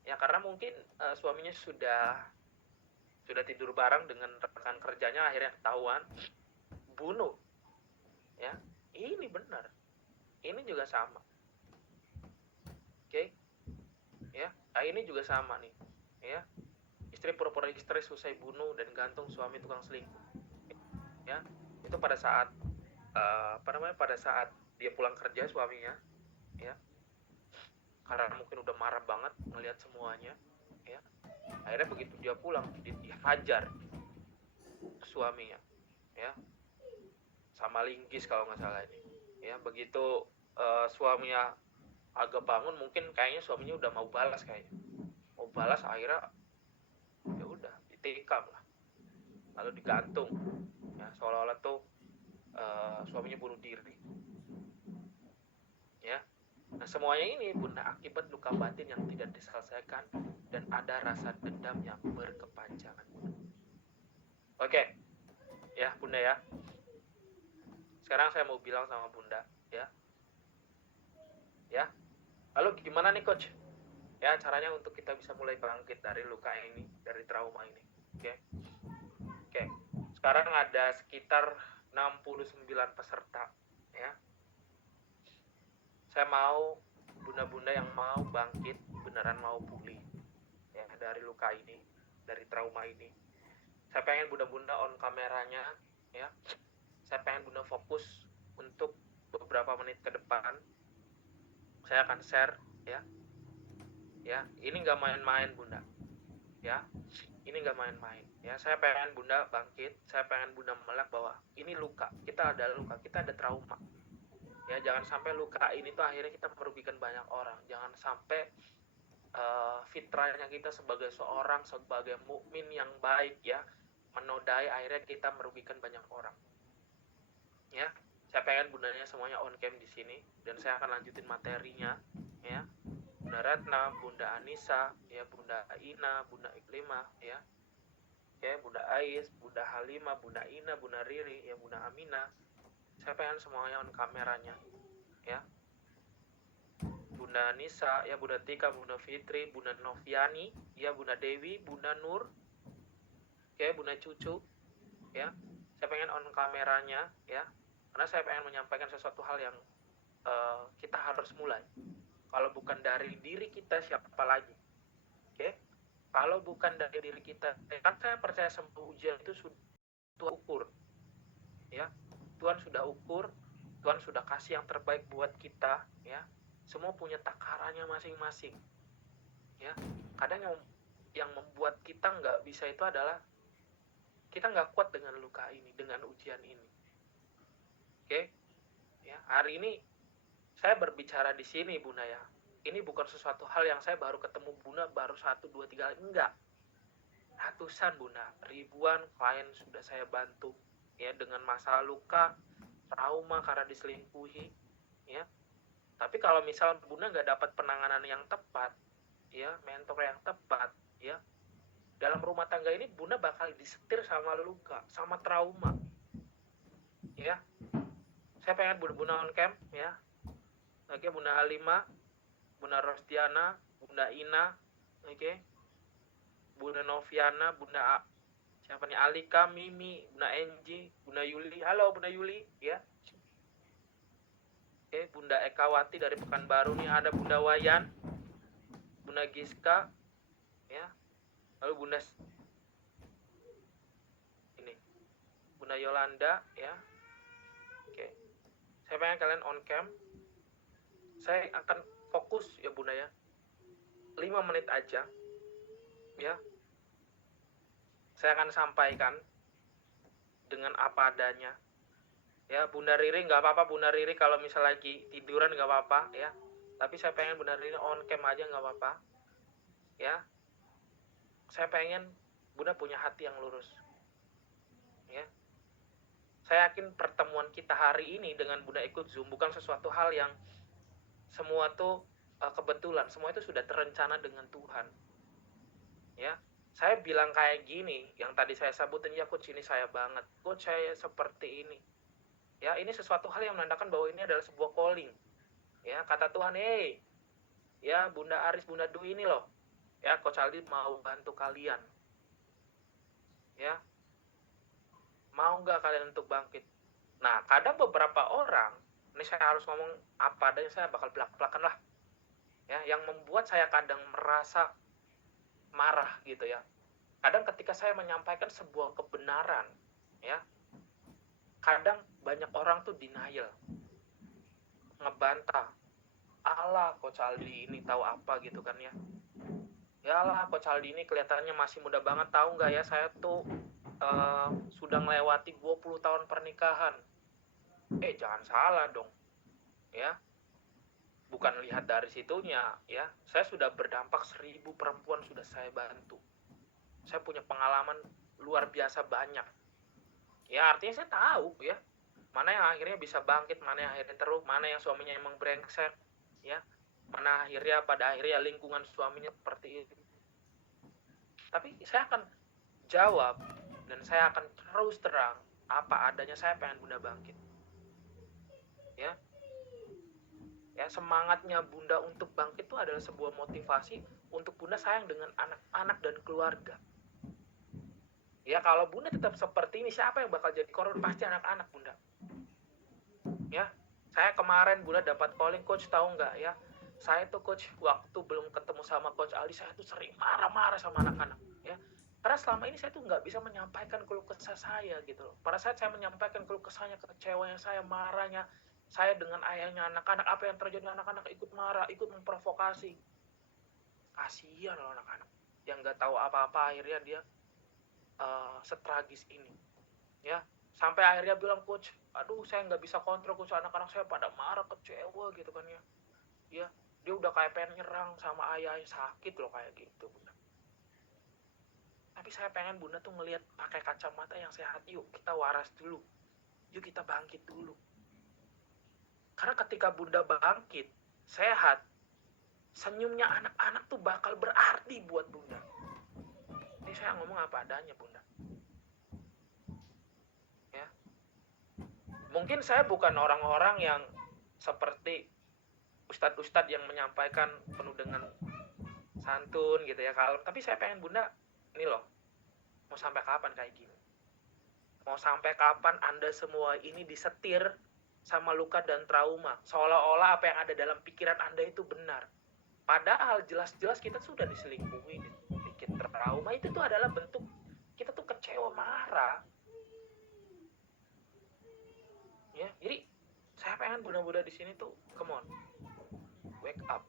Ya karena mungkin suaminya sudah tidur bareng dengan rekan kerjanya, akhirnya ketahuan, bunuh. Ya, ini benar. Ini juga sama. Oke. Ya, ini juga sama nih. Ya. Istri pura-pura histeris usai bunuh dan gantung suami tukang selingkuh. Ya, itu pada saat pada saat dia pulang kerja suaminya, ya, karena mungkin udah marah banget ngelihat semuanya, ya, akhirnya begitu dia pulang dihajar suaminya, ya, sama linggis kalau nggak salah ini, ya. Begitu suaminya agak bangun, mungkin kayaknya suaminya udah mau balas, akhirnya ya udah ditikam lah, lalu digantung, ya, seolah-olah tuh suaminya bunuh diri, ya. Nah, semuanya ini Bunda akibat luka batin yang tidak diselesaikan dan ada rasa dendam yang berkepanjangan. Oke, ya Bunda ya. Sekarang saya mau bilang sama Bunda, ya. Ya. Lalu gimana nih Coach? Ya, caranya untuk kita bisa mulai bangkit dari luka ini, dari trauma ini. Oke. Oke. Sekarang ada sekitar 69 peserta, ya. Saya mau bunda-bunda yang mau bangkit, beneran mau pulih, ya, dari luka ini, dari trauma ini. Saya pengen bunda-bunda on kameranya, ya. Saya pengen bunda fokus untuk beberapa menit ke depan. Saya akan share, ya. Ya, ini nggak main-main Bunda, ya. Ini nggak main-main, ya. Saya pengen Bunda bangkit, saya pengen Bunda melek bahwa ini luka, kita ada luka, kita ada trauma. Ya, jangan sampai luka ini tuh akhirnya kita merugikan banyak orang. Jangan sampai fitrahnya kita sebagai mukmin yang baik, ya, menodai akhirnya kita merugikan banyak orang. Ya, saya pengen bundanya semuanya on cam di sini dan saya akan lanjutin materinya, ya. Bunda Ratna, Bunda Anissa, ya, Bunda Ina, Bunda Iklima, ya. Ya, Bunda Ais, Bunda Halima, Bunda Ina, Bunda Riri, ya, Bunda Amina. Saya pengen semuanya on kameranya, ya. Bunda Nisa, ya, Bunda Tika, Bunda Fitri, Bunda Noviani, ya, Bunda Dewi, Bunda Nur, ya, Bunda Cucu, ya. Saya pengen on kameranya, ya. Karena saya pengen menyampaikan sesuatu hal yang kita harus mulai. Kalau bukan dari diri kita, siapa lagi? Oke? Kalau bukan dari diri kita, kan saya percaya semua ujian itu sudah Tuhan ukur, ya. Tuhan sudah ukur, Tuhan sudah kasih yang terbaik buat kita, ya. Semua punya takarannya masing-masing, ya. Kadang yang membuat kita nggak bisa itu adalah kita nggak kuat dengan luka ini, dengan ujian ini. Oke? Ya, hari ini saya berbicara di sini Bunda, ya. Ini bukan sesuatu hal yang saya baru ketemu Bunda baru 1, 2, 3 kali. Enggak. Ratusan Bunda, ribuan klien sudah saya bantu, ya, dengan masalah luka, trauma karena diselingkuhi, ya. Tapi kalau misal Bunda nggak dapat penanganan yang tepat, ya, mentor yang tepat, ya, dalam rumah tangga ini bunda bakal disetir sama luka, sama trauma. Ya, saya pengen bunda on cam ya. Oke, Bunda Halimah, Bunda Rostiana, Bunda Ina, oke, Bunda Noviana, Bunda siapa nih, Alika, Mimi, Bunda Enji, Bunda Yuli. Halo Bunda Yuli ya. Oke, Bunda Ekawati dari Pekanbaru nih, ada Bunda Wayan, Bunda Giska ya. Lalu Bunda ini, Bunda Yolanda ya. Oke. Saya pengen kalian on cam. Saya akan fokus ya Bunda ya. 5 menit aja. Ya. Saya akan sampaikan dengan apa adanya. Ya, Bunda Riri nggak apa-apa, Bunda Riri kalau misal lagi tiduran nggak apa-apa ya. Tapi saya pengen Bunda Riri on cam aja nggak apa-apa. Ya. Saya pengen Bunda punya hati yang lurus. Ya. Saya yakin pertemuan kita hari ini dengan Bunda ikut Zoom bukan sesuatu hal yang semua tuh kebetulan, semua itu sudah terencana dengan Tuhan. Ya. Saya bilang kayak gini, yang tadi saya sebutin, ya coach ini saya banget. Coach saya seperti ini. Ya, ini sesuatu hal yang menandakan bahwa ini adalah sebuah calling. Ya, kata Tuhan, ya Bunda Aris, Bunda Dwi ini loh. Ya, Coach Aldi mau bantu kalian. Ya. Mau nggak kalian untuk bangkit? Nah, kadang beberapa orang, ini saya harus ngomong apa adanya, saya bakal belak-belakan lah. Ya, yang membuat saya kadang merasa marah gitu ya. Kadang ketika saya menyampaikan sebuah kebenaran, ya, kadang banyak orang tuh denial, ngebantah. Alah, Coach Aldi ini tahu apa gitu kan ya. Ya lah, Coach Aldi ini kelihatannya masih muda banget, tahu nggak ya, saya tuh sudah melewati 20 tahun pernikahan. Jangan salah dong. Ya. Bukan lihat dari situnya, ya. Saya sudah berdampak 1000 perempuan sudah saya bantu. Saya punya pengalaman luar biasa banyak. Ya, artinya saya tahu ya, mana yang akhirnya bisa bangkit, mana yang akhirnya terus, mana yang suaminya emang brengsek, ya. Mana akhirnya pada akhirnya lingkungan suaminya seperti itu. Tapi saya akan jawab dan saya akan terus terang apa adanya, saya pengen Bunda bangkit. Ya. Ya, semangatnya Bunda untuk bangkit itu adalah sebuah motivasi untuk Bunda sayang dengan anak-anak dan keluarga. Ya, kalau Bunda tetap seperti ini, siapa yang bakal jadi korban? Pasti anak-anak Bunda. Ya, saya kemarin Bunda dapat calling, Coach tahu nggak ya, saya tuh Coach waktu belum ketemu sama Coach Aldi, saya tuh sering marah-marah sama anak-anak ya. Karena selama ini saya tuh nggak bisa menyampaikan keluh kesah saya gitu loh. Pada saat saya menyampaikan keluh kesahnya, kekecewanya saya, marahnya saya dengan ayahnya anak-anak, apa yang terjadi, anak-anak ikut marah, ikut memprovokasi. Kasihan loh anak-anak yang nggak tahu apa-apa, akhirnya dia setragis ini. Ya, sampai akhirnya bilang, Coach, aduh saya nggak bisa kontrol, Coach, anak-anak saya pada marah, kecewa gitu kan ya. Ya, dia udah kayak pengen nyerang sama ayahnya, sakit loh kayak gitu Bunda. Tapi saya pengen Bunda tuh ngelihat pakai kacamata yang sehat. Yuk kita waras dulu, yuk kita bangkit dulu. Karena ketika Bunda bangkit, sehat, senyumnya anak-anak tuh bakal berarti buat Bunda. Ini saya ngomong apa adanya Bunda. Ya. Mungkin saya bukan orang-orang yang seperti ustadz-ustadz yang menyampaikan penuh dengan santun gitu ya. Tapi saya pengen Bunda, ini loh, mau sampai kapan kayak gini? Mau sampai kapan Anda semua ini disetir sama luka dan trauma, seolah-olah apa yang ada dalam pikiran Anda itu benar. Padahal jelas-jelas kita sudah diselingkuhi, bikin trauma. Itu tuh adalah bentuk kita tuh kecewa, marah. Ya, jadi saya pengen Bunda-Bunda di sini tuh, come on, wake up,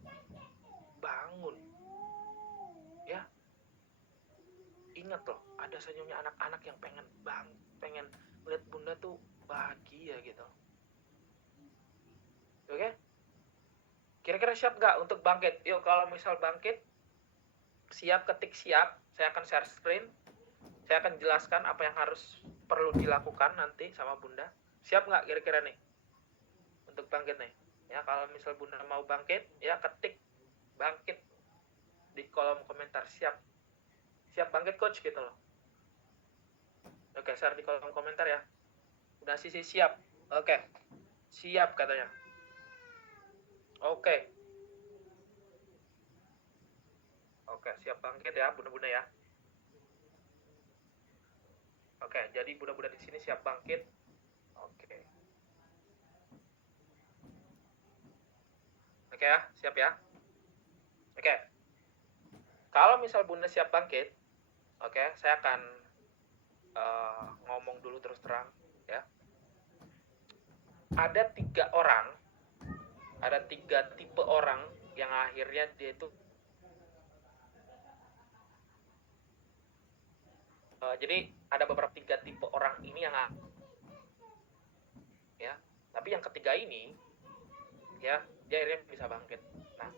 bangun. Ya, ingat loh, ada senyumnya anak-anak yang pengen melihat Bunda tuh bahagia gitu. Oke? Kira-kira siap nggak untuk bangkit? Yuk, kalau misal bangkit, siap, ketik siap. Saya akan share screen. Saya akan jelaskan apa yang harus perlu dilakukan nanti sama Bunda. Siap nggak kira-kira nih untuk bangkit nih? Ya, kalau misal Bunda mau bangkit, ya ketik bangkit di kolom komentar. Siap. siap bangkit coach gitu loh. Oke, share di kolom komentar ya. Udah Sisi siap. Oke. Siap katanya. Oke. Oke, siap bangkit ya bunda-bunda ya. Oke, jadi bunda-bunda di sini siap bangkit. Oke. Oke ya, siap ya. Oke. Kalau misal bunda siap bangkit, oke, saya akan ngomong dulu terus terang ya. Ada 3 orang, ada 3 tipe orang yang akhirnya dia itu jadi ada beberapa 3 tipe orang ini yang ya, tapi yang ketiga ini ya dia akhirnya bisa bangkit. Nah,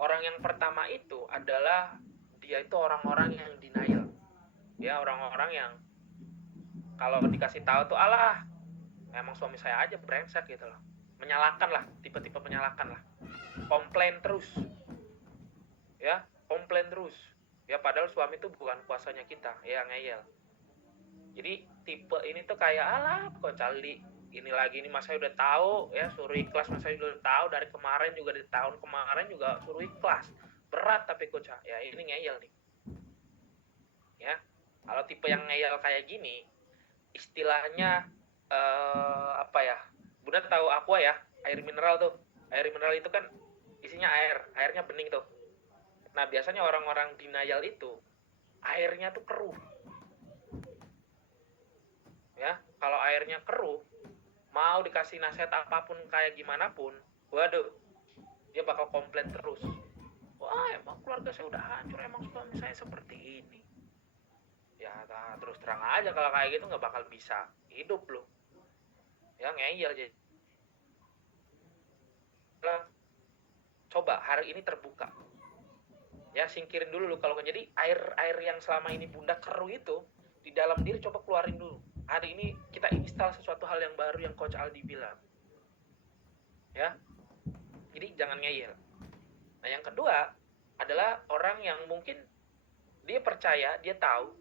orang yang pertama itu adalah dia itu orang-orang yang denial ya, orang-orang yang kalau dikasih tahu tuh alah emang suami saya aja brengsek gitu loh, menyalahkan lah, tipe-tipe menyalahkan lah, komplain terus ya, komplain terus ya, padahal suami itu bukan kuasanya kita ya, ngeyel. Jadi tipe ini tuh kayak alah kok cali ini lagi, ini mas saya udah tahu ya, suruh ikhlas, mas saya udah tahu dari kemarin juga, di tahun kemarin juga suruh ikhlas, berat tapi coach ya, ini ngeyel nih ya. Kalau tipe yang ngeyel kayak gini istilahnya apa ya, bunda tahu aqua ya, air mineral tuh, air mineral itu kan isinya airnya bening tuh. Nah biasanya orang-orang denial itu airnya tuh keruh ya. Kalau airnya keruh, mau dikasih nasihat apapun kayak gimana pun, waduh, dia bakal komplain terus. Wah emang keluarga saya udah hancur, emang suami saya seperti ini ya. Nah, terus terang aja kalau kayak gitu nggak bakal bisa hidup loh ya, ngeyel. Jadi coba hari ini terbuka ya, singkirin dulu loh. Kalau jadi air yang selama ini bunda keruh itu di dalam diri, coba keluarin dulu. Hari ini kita install sesuatu hal yang baru yang coach Aldi bilang ya. Jadi jangan ngeyel. Nah yang kedua adalah orang yang mungkin dia percaya, dia tahu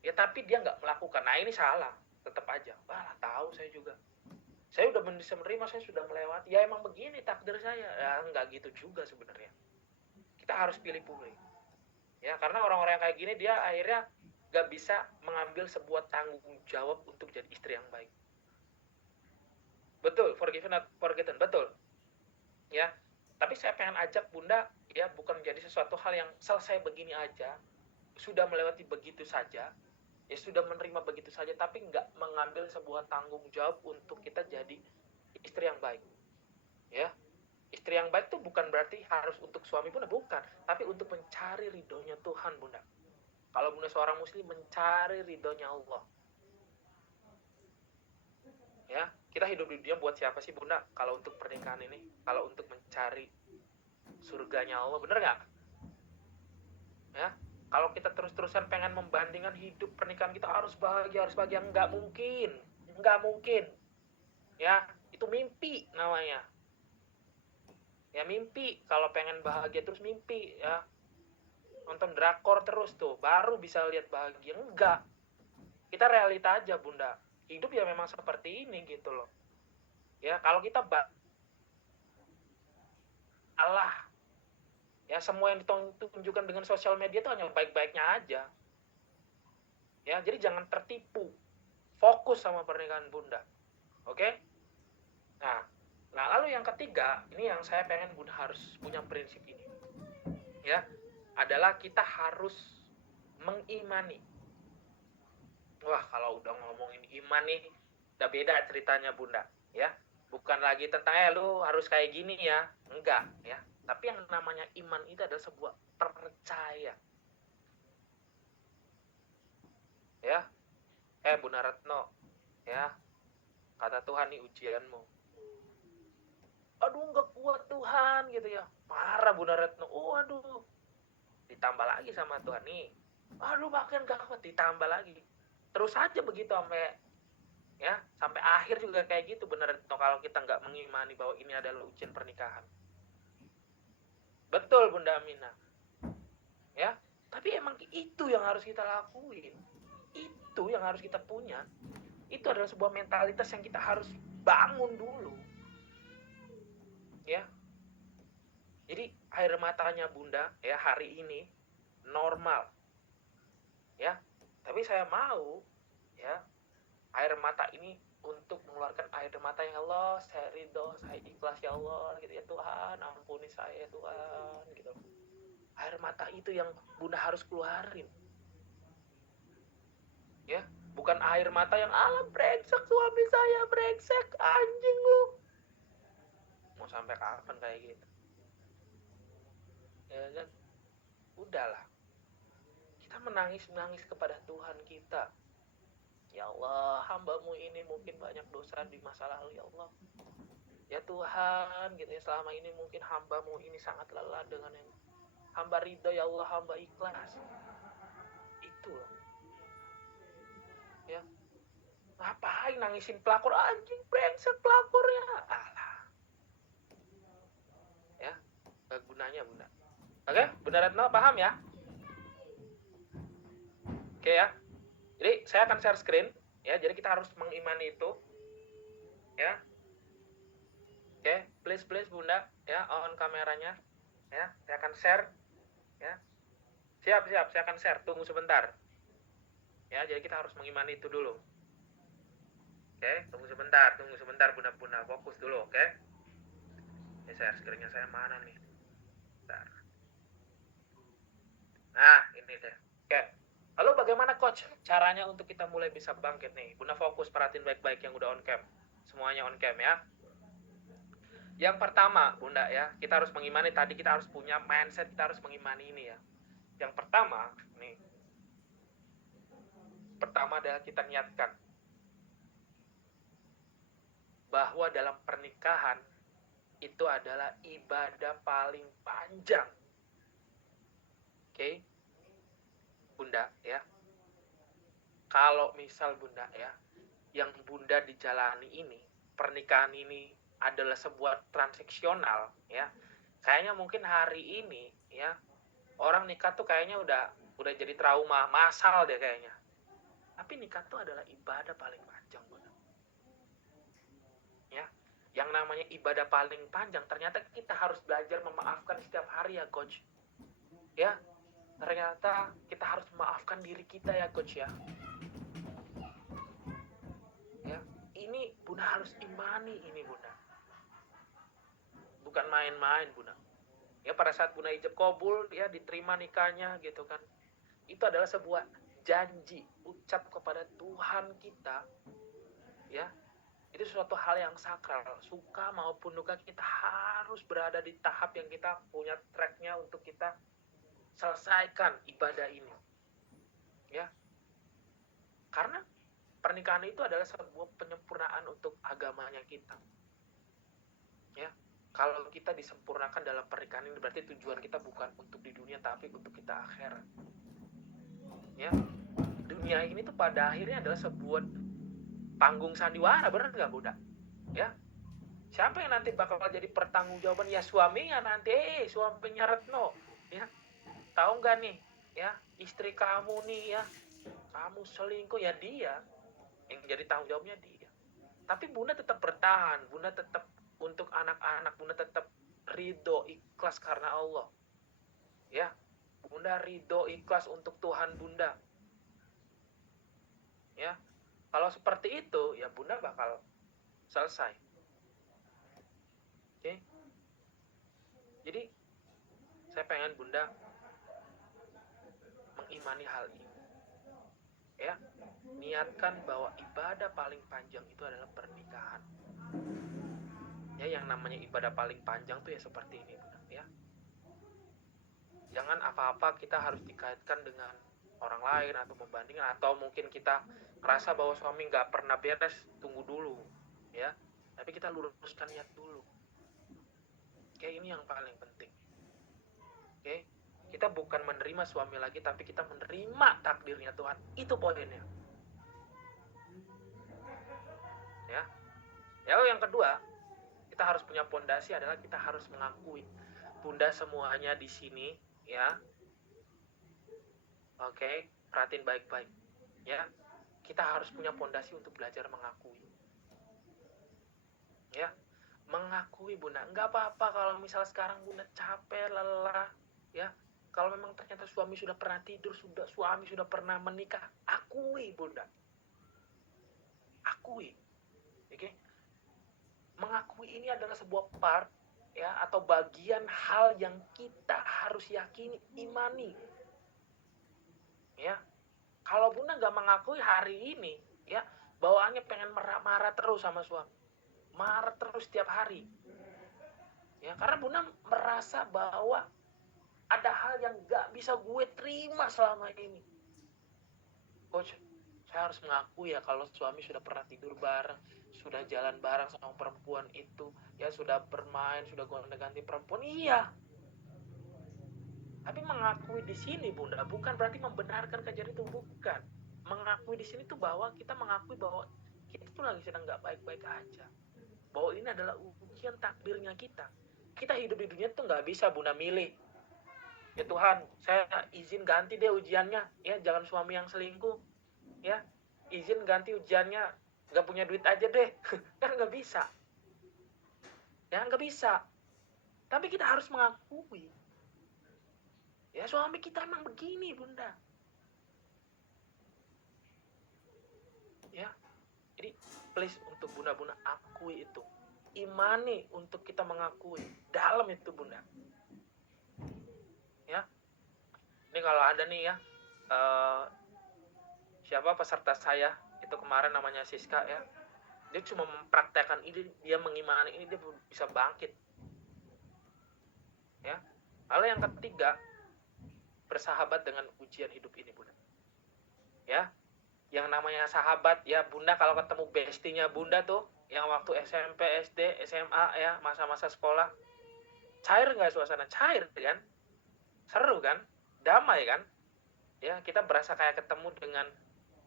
ya, tapi dia nggak melakukan. Nah ini salah, tetap aja, wah tahu saya juga, saya udah bisa menerima, saya sudah melewati, ya emang begini takdir saya ya. Nggak gitu juga sebenarnya, kita harus pilih-pilih ya, karena orang-orang yang kayak gini dia akhirnya nggak bisa mengambil sebuah tanggung jawab untuk jadi istri yang baik. Betul, forgiven not forgotten, betul ya. Tapi saya pengen ajak bunda ya, bukan menjadi sesuatu hal yang selesai begini aja, sudah melewati begitu saja ya, sudah menerima begitu saja, tapi nggak mengambil sebuah tanggung jawab untuk kita jadi istri yang baik ya. Istri yang baik itu bukan berarti harus untuk suami bunda, bukan, tapi untuk mencari ridhonya Tuhan bunda. Kalau bunda seorang muslim, mencari ridhonya Allah ya. Kita hidup di dunia buat siapa sih bunda? Kalau untuk pernikahan ini, kalau untuk mencari surganya Allah, bener nggak ya? Kalau kita terus-terusan pengen membandingkan hidup pernikahan kita harus bahagia, nggak mungkin ya. Itu mimpi namanya ya, mimpi. Kalau pengen bahagia terus mimpi ya, nonton drakor terus tuh baru bisa lihat bahagia. Enggak, kita realita aja bunda, hidup ya memang seperti ini gitu loh ya. Kalau kita Allah ya, semua yang ditunjukkan dengan sosial media itu hanya baik-baiknya aja ya. Jadi jangan tertipu, fokus sama pernikahan bunda, oke? Nah lalu yang ketiga, ini yang saya pengen bunda harus punya prinsip ini ya, adalah kita harus mengimani. Wah kalau udah ngomongin iman nih udah beda ceritanya bunda ya. Bukan lagi tentang lu harus kayak gini ya, enggak ya. Tapi yang namanya iman itu adalah sebuah percaya ya. Bunda Retno ya, kata Tuhan nih ujianmu. Aduh nggak kuat Tuhan gitu ya, marah Bunda Retno. Aduh, ditambah lagi sama Tuhan nih, aduh makin gak kuat, ditambah lagi. Terus aja begitu sampai ya, sampai akhir juga kayak gitu Bunda Retno, kalau kita nggak mengimani bahwa ini adalah ujian pernikahan. Betul Bunda Amina ya. Tapi emang itu yang harus kita lakuin. Itu yang harus kita punya. Itu adalah sebuah mentalitas yang kita harus bangun dulu. Ya. Jadi air matanya Bunda ya hari ini normal. Ya. Tapi saya mau ya air mata ini untuk mengeluarkan air mata yang Allah, saya ridho, saya ikhlas ya Allah gitu ya Tuhan, ampuni saya Tuhan gitu. Air mata itu yang Bunda harus keluarin. Ya, bukan air mata yang alam brengsek suami saya brengsek anjing lu. Mau sampai kapan kayak gitu? Ya kan? Udahlah. Kita menangis kepada Tuhan kita. Ya Allah, hamba-Mu ini mungkin banyak dosa di masa lalu ya Allah. Ya Tuhan, gitu ya, selama ini mungkin hamba-Mu ini sangat lelah dengan yang hamba ridho ya Allah, hamba ikhlas. Itu loh. Ya. Ngapain nangisin pelakor anjing brengsek pelakornya? Alah. Ya, gak gunanya Bunda. Oke, Bunda Retno paham ya? Oke ya. Jadi saya akan share screen ya. Jadi kita harus mengimani itu. Ya. Oke, please Bunda ya, on kameranya. Ya, saya akan share ya. Siap, saya akan share. Tunggu sebentar. Ya, jadi kita harus mengimani itu dulu. Oke, tunggu sebentar Bunda fokus dulu, oke? Ini share screen-nya saya mana nih? Bentar. Nah, ini deh. Oke. Lalu bagaimana coach caranya untuk kita mulai bisa bangkit nih? Bunda fokus perhatiin baik-baik yang udah on cam. Semuanya on cam ya. Yang pertama, Bunda ya, kita harus mengimani tadi, kita harus punya mindset, kita harus mengimani ini ya. Yang pertama, nih. Pertama adalah kita niatkan bahwa dalam pernikahan itu adalah ibadah paling panjang. Oke? Bunda ya. Kalau misal Bunda ya, yang Bunda dijalani ini, pernikahan ini adalah sebuah transaksional ya. Kayaknya mungkin hari ini ya, orang nikah tuh kayaknya udah jadi trauma masal deh kayaknya. Tapi nikah tuh adalah ibadah paling panjang Bunda. Ya. Yang namanya ibadah paling panjang ternyata kita harus belajar memaafkan setiap hari ya coach. Ya. Ternyata kita harus memaafkan diri kita ya coach ya. Ya, ini Bunda harus imani ini Bunda. Bukan main-main Bunda. Ya pada saat Bunda ijab kabul ya diterima nikahnya gitu kan. Itu adalah sebuah janji ucap kepada Tuhan kita. Ya. Itu suatu hal yang sakral. Suka maupun duka kita harus berada di tahap yang kita punya tracknya untuk kita selesaikan ibadah ini. Ya. Karena pernikahan itu adalah sebuah penyempurnaan untuk agamanya kita. Ya. Kalau kita disempurnakan dalam pernikahan ini berarti tujuan kita bukan untuk di dunia tapi untuk kita akhirat. Ya. Dunia ini tuh pada akhirnya adalah sebuah panggung sandiwara, benar nggak Bunda? Ya. Siapa yang nanti bakal jadi pertanggungjawaban? Ya suaminya nanti, suaminya Retno. Ya. Tahu nggak nih, ya istri kamu nih ya, kamu selingkuh ya dia yang jadi tanggung jawabnya dia. Tapi Bunda tetap bertahan, Bunda tetap untuk anak-anak, Bunda tetap ridho ikhlas karena Allah. Ya, Bunda ridho ikhlas untuk Tuhan Bunda. Ya, kalau seperti itu ya Bunda bakal selesai. Oke. Jadi saya pengen Bunda mengimani hal ini. Ya, niatkan bahwa ibadah paling panjang itu adalah pernikahan. Ya, yang namanya ibadah paling panjang tuh ya seperti ini Bunda ya. Jangan apa-apa kita harus dikaitkan dengan orang lain atau membandingkan, atau mungkin kita merasa bahwa suami nggak pernah beres, tunggu dulu ya. Tapi kita luruskan niat dulu. Oke, ini yang paling penting. Oke, kita bukan menerima suami lagi, tapi kita menerima takdirnya Tuhan. Itu poinnya. Ya. Lalu yang kedua, kita harus punya pondasi adalah kita harus mengakui Bunda semuanya di sini ya. Oke, perhatiin baik-baik. Ya, kita harus punya pondasi untuk belajar mengakui. Ya, mengakui Bunda. Nggak apa-apa kalau misal sekarang Bunda capek, lelah. Ya, kalau memang ternyata suami sudah pernah tidur, suami sudah pernah menikah, akui Bunda. Akui. Oke? Mengakui ini adalah sebuah part ya atau bagian hal yang kita harus yakini, imani. Ya, kalau Bunda nggak mengakui hari ini, ya bawaannya pengen marah terus sama suami, marah terus setiap hari. Ya, karena Bunda merasa bahwa ada hal yang nggak bisa gue terima selama ini. Coach, saya harus mengakui ya kalau suami sudah pernah tidur bareng, sudah jalan bareng sama perempuan itu, ya sudah bermain, sudah gonta-ganti perempuan, iya. Tapi mengakui di sini Bunda bukan berarti membenarkan kejadian itu, bukan. Mengakui di sini tuh bahwa kita mengakui bahwa kita tuh lagi sedang nggak baik-baik aja. Bahwa ini adalah ujian takdirnya kita. Kita hidup di dunia tuh nggak bisa Bunda milih. Ya Tuhan, saya izin ganti deh ujiannya, ya jangan suami yang selingkuh, ya izin ganti ujiannya, nggak punya duit aja deh, kan nggak bisa, ya nggak bisa. Tapi kita harus mengakui, ya suami kita emang begini Bunda, ya. Jadi please untuk Bunda-Bunda akui itu, imani untuk kita mengakui dalam itu Bunda, ya. Ini kalau ada nih ya, siapa peserta saya itu kemarin namanya Siska ya, dia cuma mempraktekkan ini, dia mengimani ini, dia bisa bangkit, ya. Lalu yang ketiga, bersahabat dengan ujian hidup ini Bunda, ya. Yang namanya sahabat ya Bunda, kalau ketemu bestinya Bunda tuh yang waktu SMP, SD, SMA ya, masa-masa sekolah, cair nggak suasana? Cair kan, seru kan, damai kan, ya kita berasa kayak ketemu dengan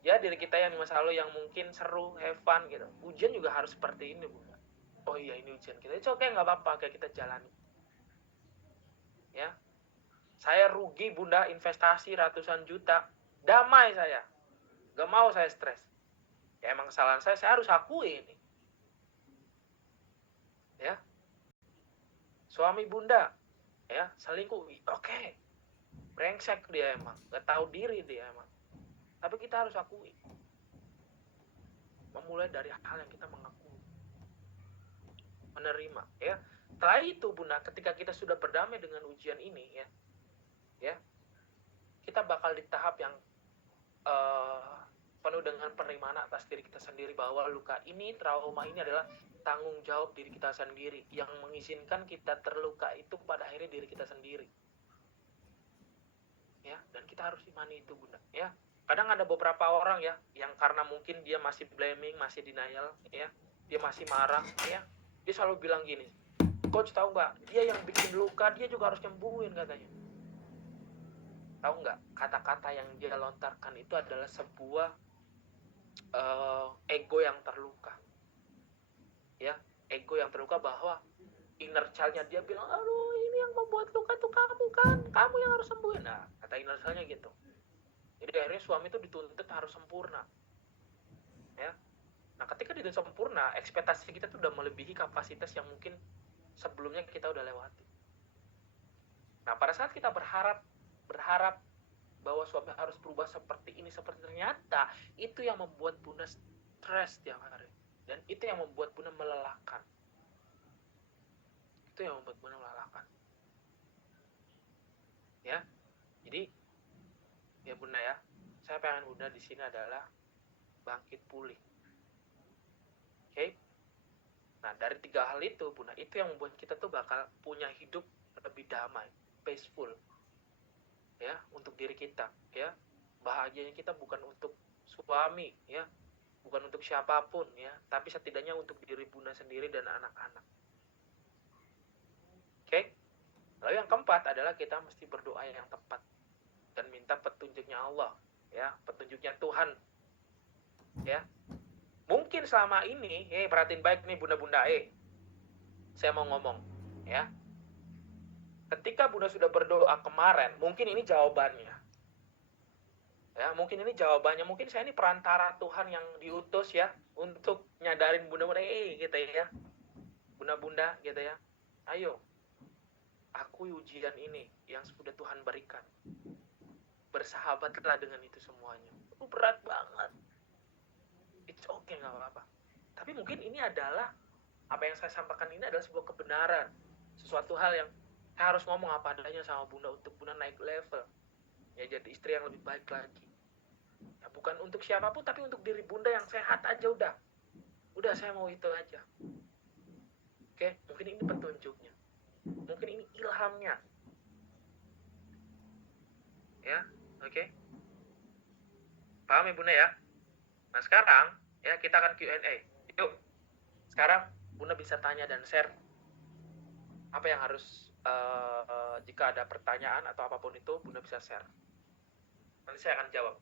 ya diri kita yang di masa lalu yang mungkin seru, have fun gitu. Ujian juga harus seperti ini Bunda. Oh iya ini ujian kita, itu oke, nggak apa-apa, kayak kita jalani, ya. Saya rugi Bunda, investasi ratusan juta, damai saya, nggak mau saya stres. Ya emang kesalahan saya harus akui ini, ya. Suami Bunda ya selingkuh, oke, brengsek dia emang, nggak tahu diri dia emang, tapi kita harus akui, memulai dari hal yang kita mengakui, menerima, ya. Setelah itu Bunda, ketika kita sudah berdamai dengan ujian ini ya kita bakal di tahap yang penuh dengan penerimaan atas diri kita sendiri, bahwa luka ini, trauma ini adalah tanggung jawab diri kita sendiri, yang mengizinkan kita terluka itu pada akhirnya diri kita sendiri, ya. Dan kita harus imani itu Bunda, ya. Kadang ada beberapa orang ya yang karena mungkin dia masih blaming, masih denial, ya, dia masih marah, ya, dia selalu bilang gini, coach tahu nggak, dia yang bikin luka dia juga harus nyembuhin katanya. Tahu nggak, kata-kata yang dia lontarkan itu adalah sebuah ego yang terluka, ya. Ego yang terluka bahwa inner child-nya dia bilang, aduh ini yang membuat luka tuh kamu kan, kamu yang harus sembuhin. Nah, kata inner child-nya gitu. Jadi akhirnya suami itu dituntut harus sempurna, ya. Nah ketika dia sempurna, ekspektasi kita tuh udah melebihi kapasitas yang mungkin sebelumnya kita udah lewati. Nah pada saat kita berharap bahwa suami harus berubah seperti ini, seperti ternyata itu yang membuat Bunda stres tiap hari, dan itu yang membuat Bunda melelahkan, itu yang membuat Bunda melelahkan, ya. Jadi ya Bunda ya, saya pengen Bunda di sini adalah bangkit pulih, oke. Nah dari tiga hal itu Bunda, itu yang membuat kita tuh bakal punya hidup lebih damai, peaceful, ya, untuk diri kita, ya. Bahagianya kita bukan untuk suami, ya, bukan untuk siapapun, ya, tapi setidaknya untuk diri Bunda sendiri dan anak-anak, oke. Lalu yang keempat adalah kita mesti berdoa yang tepat dan minta petunjuknya Allah, ya, petunjuknya Tuhan, ya. Mungkin selama ini, perhatiin baik nih Bunda-Bunda, saya mau ngomong, ya. Ketika Bunda sudah berdoa kemarin, mungkin ini jawabannya. Ya, mungkin ini jawabannya, mungkin saya ini perantara Tuhan yang diutus ya untuk nyadarin bunda-bunda gitu ya. Bunda-bunda gitu ya. Ayo, akui ujian ini yang sudah Tuhan berikan. Bersahabatlah dengan itu semuanya. Itu berat banget. It's okay, nggak apa-apa. Tapi mungkin ini adalah, apa yang saya sampaikan ini adalah sebuah kebenaran. Sesuatu hal yang saya harus ngomong apa adanya sama bunda untuk bunda naik level. Ya jadi istri yang lebih baik lagi. Ya, bukan untuk siapapun, tapi untuk diri bunda yang sehat aja udah. Udah, saya mau itu aja. Oke, mungkin ini petunjuknya. Mungkin ini ilhamnya. Ya, oke. Paham ya bunda ya? Nah sekarang, ya kita akan Q&A. Yuk, sekarang bunda bisa tanya dan share apa yang harus, jika ada pertanyaan atau apapun itu, bunda bisa share. Nanti saya akan jawab.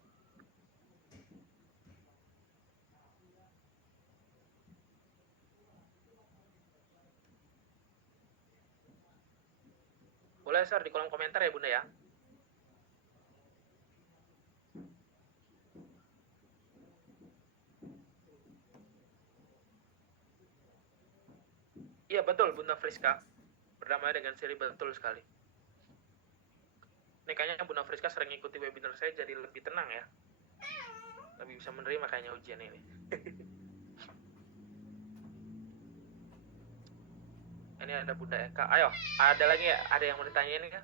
Boleh share di kolom komentar ya bunda ya. Iya betul bunda Friska, berdamai dengan Siri, betul sekali. Ini kayaknya bunda Friska sering ikuti webinar saya, jadi lebih tenang ya, lebih bisa menerima kayaknya ujian ini. Ini ada bunda Eka. Ayo, ada lagi ya? Ada yang mau ditanyain ya?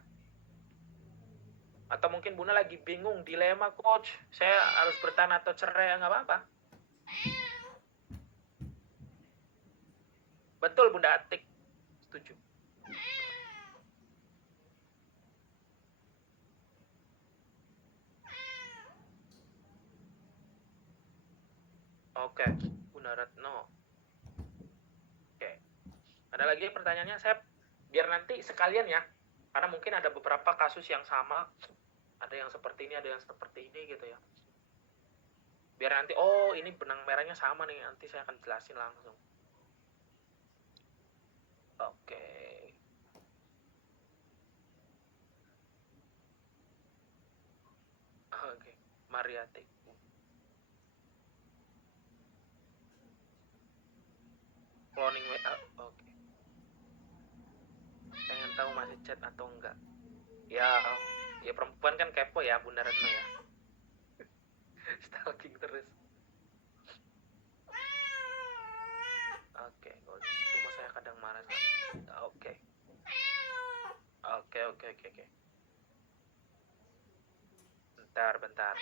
Atau mungkin bunda lagi bingung, dilema coach, saya harus bertahan atau cerai, nggak apa-apa. Betul bunda Atik, setuju. Oke, bunda Retno. Oke, ada lagi pertanyaannya, saya biar nanti sekalian ya, karena mungkin ada beberapa kasus yang sama, ada yang seperti ini, ada yang seperti ini gitu ya. Biar nanti, oh ini benang merahnya sama nih, nanti saya akan jelasin langsung. Oke. Oke, Mariati. Cloning WA, oke. Pengen tahu masih chat atau enggak? Ya, ya perempuan kan kepo ya, Bunda Retno ya. Stalking terus. Oke, cuma saya kadang marah sama. Oke. Oke. Bentar.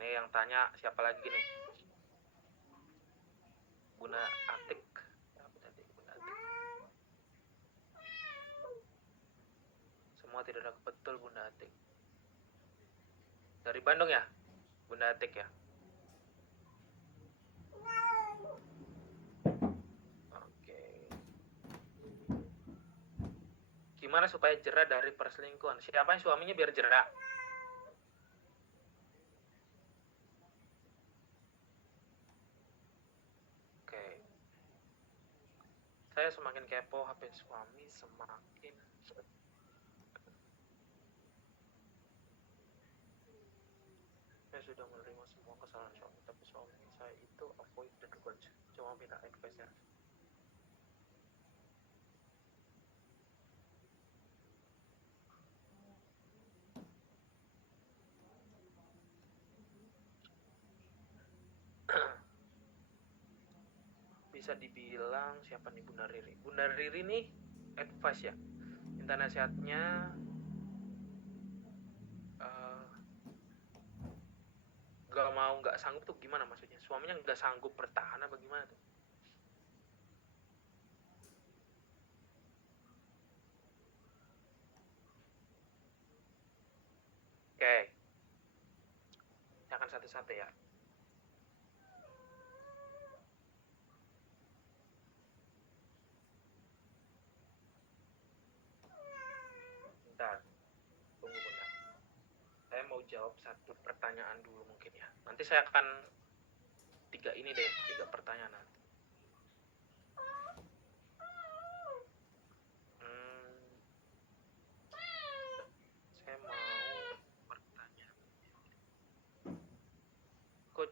Nih yang tanya siapa lagi nih? Bunda Atik. Bunda Atik. Semua tidak ada betul Bunda Atik. Dari Bandung ya? Bunda Atik ya? Oke. Gimana supaya jerah dari perselingkuhan? Siapa yang suaminya biar jerah? Oke. Saya semakin kepo HP suami, semakin saya sudah menerima semua kesalahan suami, tapi suami saya itu avoid the coach. Cuma minta advice ya. Bisa dibilang siapa nih Bunda Riri? Bunda Riri nih advice ya, minta nasihatnya. Gak sanggup tuh gimana maksudnya? Suaminya gak sanggup bertahan apa gimana tuh? Oke, akan satu-satu ya. Bentar, tunggu Bunda. Saya mau jawab satu pertanyaan dulu mungkin ya. Nanti saya akan tiga pertanyaan nanti. Saya mau bertanya.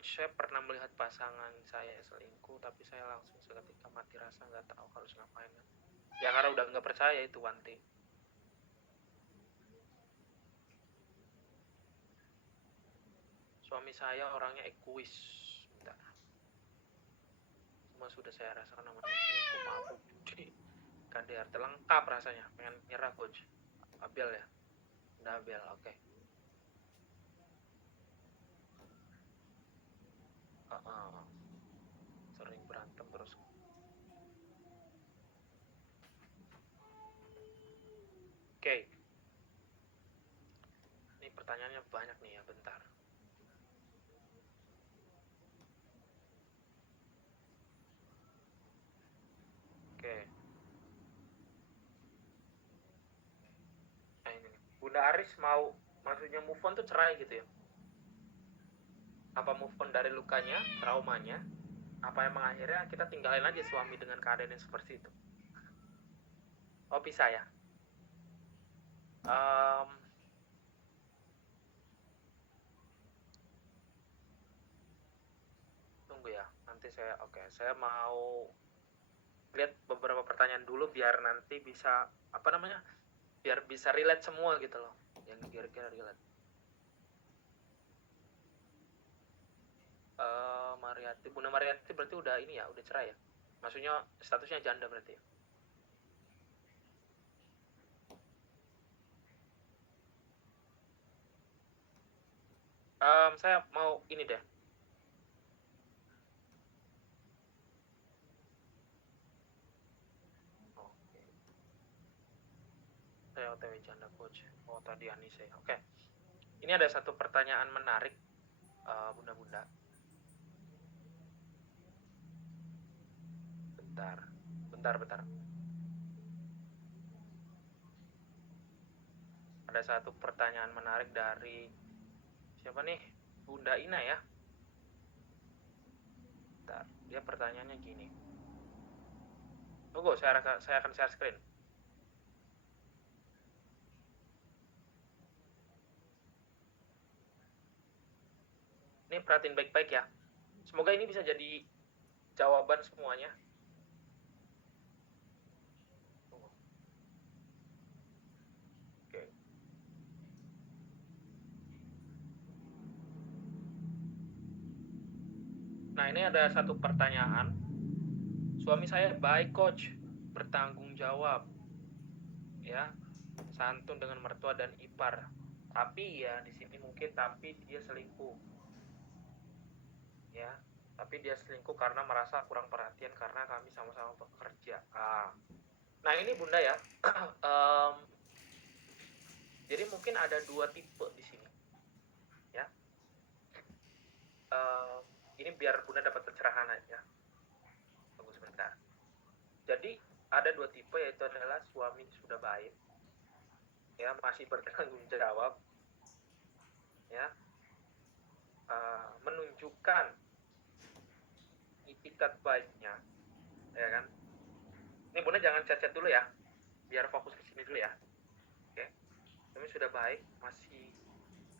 coach, saya pernah melihat pasangan saya selingkuh, tapi saya langsung seketika mati rasa, nggak tahu harus ngapain. Ya karena udah nggak percaya itu one thing. Suami saya orangnya egois. Bentar. Semua sudah saya rasakan namanya selingkuh, mabuk, judi, KDRT lengkap rasanya. Pengen nyerah coach. Abel ya? Udah Abel, oke. Sering berantem terus. Oke. Ini pertanyaannya banyak nih ya, bentar. Oke. Nah ini nih. Bunda Aris mau, maksudnya move on tuh cerai gitu ya? Apa move on dari lukanya, traumanya? Apa emang akhirnya kita tinggalin aja suami dengan keadaan yang seperti itu? Oh bisa ya? Tunggu ya, nanti saya saya mau lihat beberapa pertanyaan dulu biar nanti bisa apa namanya, biar bisa relate semua gitu loh, yang kira-kira relate. Mariati, Bunda Mariati berarti udah ini ya, udah cerai ya? Maksudnya statusnya janda berarti ya? Saya mau ini deh. Oke. Saya OTW janda coach. Oh tadi Anissa. Oke. Ini ada satu pertanyaan menarik, bunda-bunda. Bentar. Ada satu pertanyaan menarik dari siapa nih? Bunda Ina ya. Bentar. Dia pertanyaannya gini. Tunggu, saya akan share screen. Ini perhatiin baik-baik ya. Semoga ini bisa jadi jawaban semuanya. Oke. Nah, ini ada satu pertanyaan. Suami saya baik, coach, bertanggung jawab, ya, santun dengan mertua dan ipar. Tapi ya di sini mungkin dia selingkuh, ya. Tapi dia selingkuh karena merasa kurang perhatian karena kami sama-sama bekerja. Nah ini bunda ya, jadi mungkin ada dua tipe di sini, ya. Ini biar bunda dapat pencerahan aja. Tunggu sebentar. Jadi ada dua tipe, yaitu adalah suami sudah baik, ya, masih bertanggung jawab, ya, menunjukkan itikat baiknya, ya kan. Ini bunda jangan chat dulu ya, biar fokus ke sini dulu ya. Oke. Suami sudah baik, masih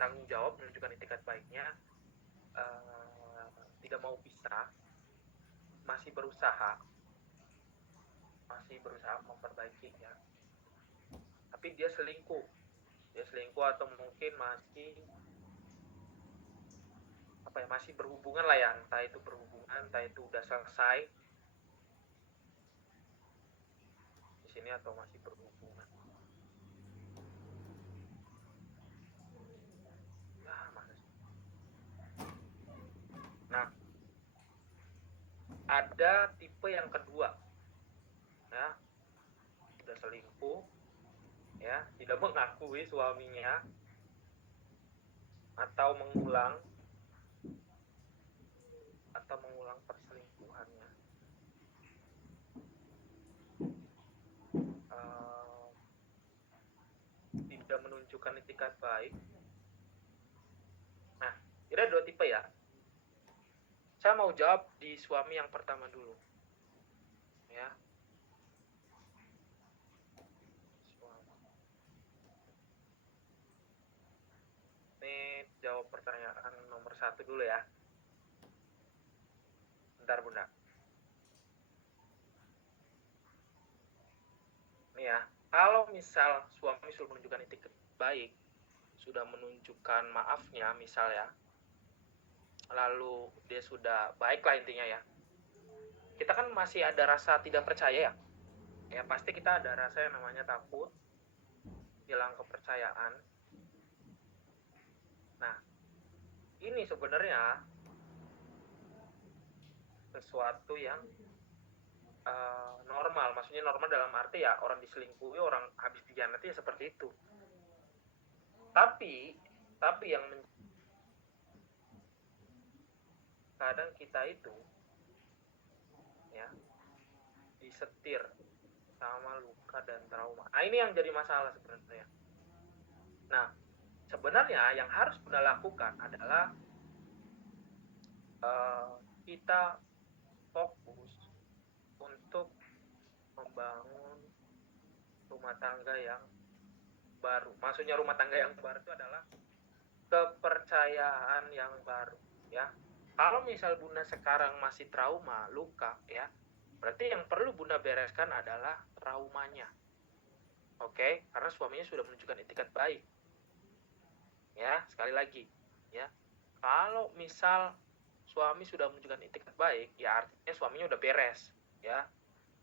tanggung jawab, menunjukkan itikat baiknya, tidak mau pisah, masih berusaha memperbaiki ya. Tapi dia selingkuh atau mungkin masih berhubungan lah ya, entah itu berhubungan, entah itu udah selesai di sini atau masih berhubungan. Nah, ada tipe yang kedua, ya, udah selingkuh, ya, tidak mengakui suaminya atau mengulang perselingkuhannya, tidak menunjukkan itikat baik. Nah, ada dua tipe ya. Saya mau jawab di suami yang pertama dulu, ya. Ini jawab pertanyaan nomor 1 dulu ya. Bentar Bunda. Nih ya, kalau misal suami sudah menunjukkan etikat baik, sudah menunjukkan maafnya misal ya, lalu dia sudah baik lah intinya ya, kita kan masih ada rasa tidak percaya ya. Ya pasti kita ada rasa yang namanya takut, hilang kepercayaan. Nah, ini sebenarnya sesuatu yang normal. Maksudnya normal dalam arti ya orang diselingkuhi, orang habis dihianati ya seperti itu. Tapi yang kadang kita itu ya disetir sama luka dan trauma. Nah, ini yang jadi masalah sebenarnya. Nah, sebenarnya yang harus Bunda lakukan adalah kita fokus untuk membangun rumah tangga yang baru. Maksudnya rumah tangga yang baru itu adalah kepercayaan yang baru ya. Kalau misal Bunda sekarang masih trauma, luka ya, berarti yang perlu Bunda bereskan adalah traumanya. Oke, karena suaminya sudah menunjukkan etikat baik. Ya, sekali lagi ya. Kalau misal suami sudah menunjukkan etikat baik, ya artinya suaminya udah beres ya.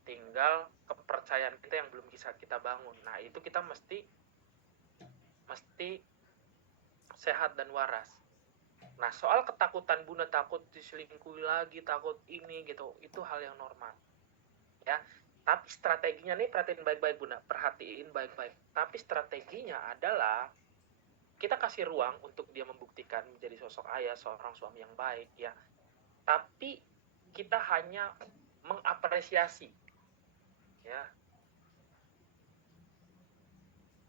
Tinggal kepercayaan kita yang belum bisa kita bangun. Nah, itu kita mesti sehat dan waras. Nah, soal ketakutan Bunda, takut diselingkuhi lagi, takut ini gitu, itu hal yang normal. Ya. Tapi strateginya nih, perhatiin baik-baik Bunda, perhatiin baik-baik. Tapi strateginya adalah kita kasih ruang untuk dia membuktikan menjadi sosok ayah, seorang suami yang baik ya. Tapi kita hanya mengapresiasi ya.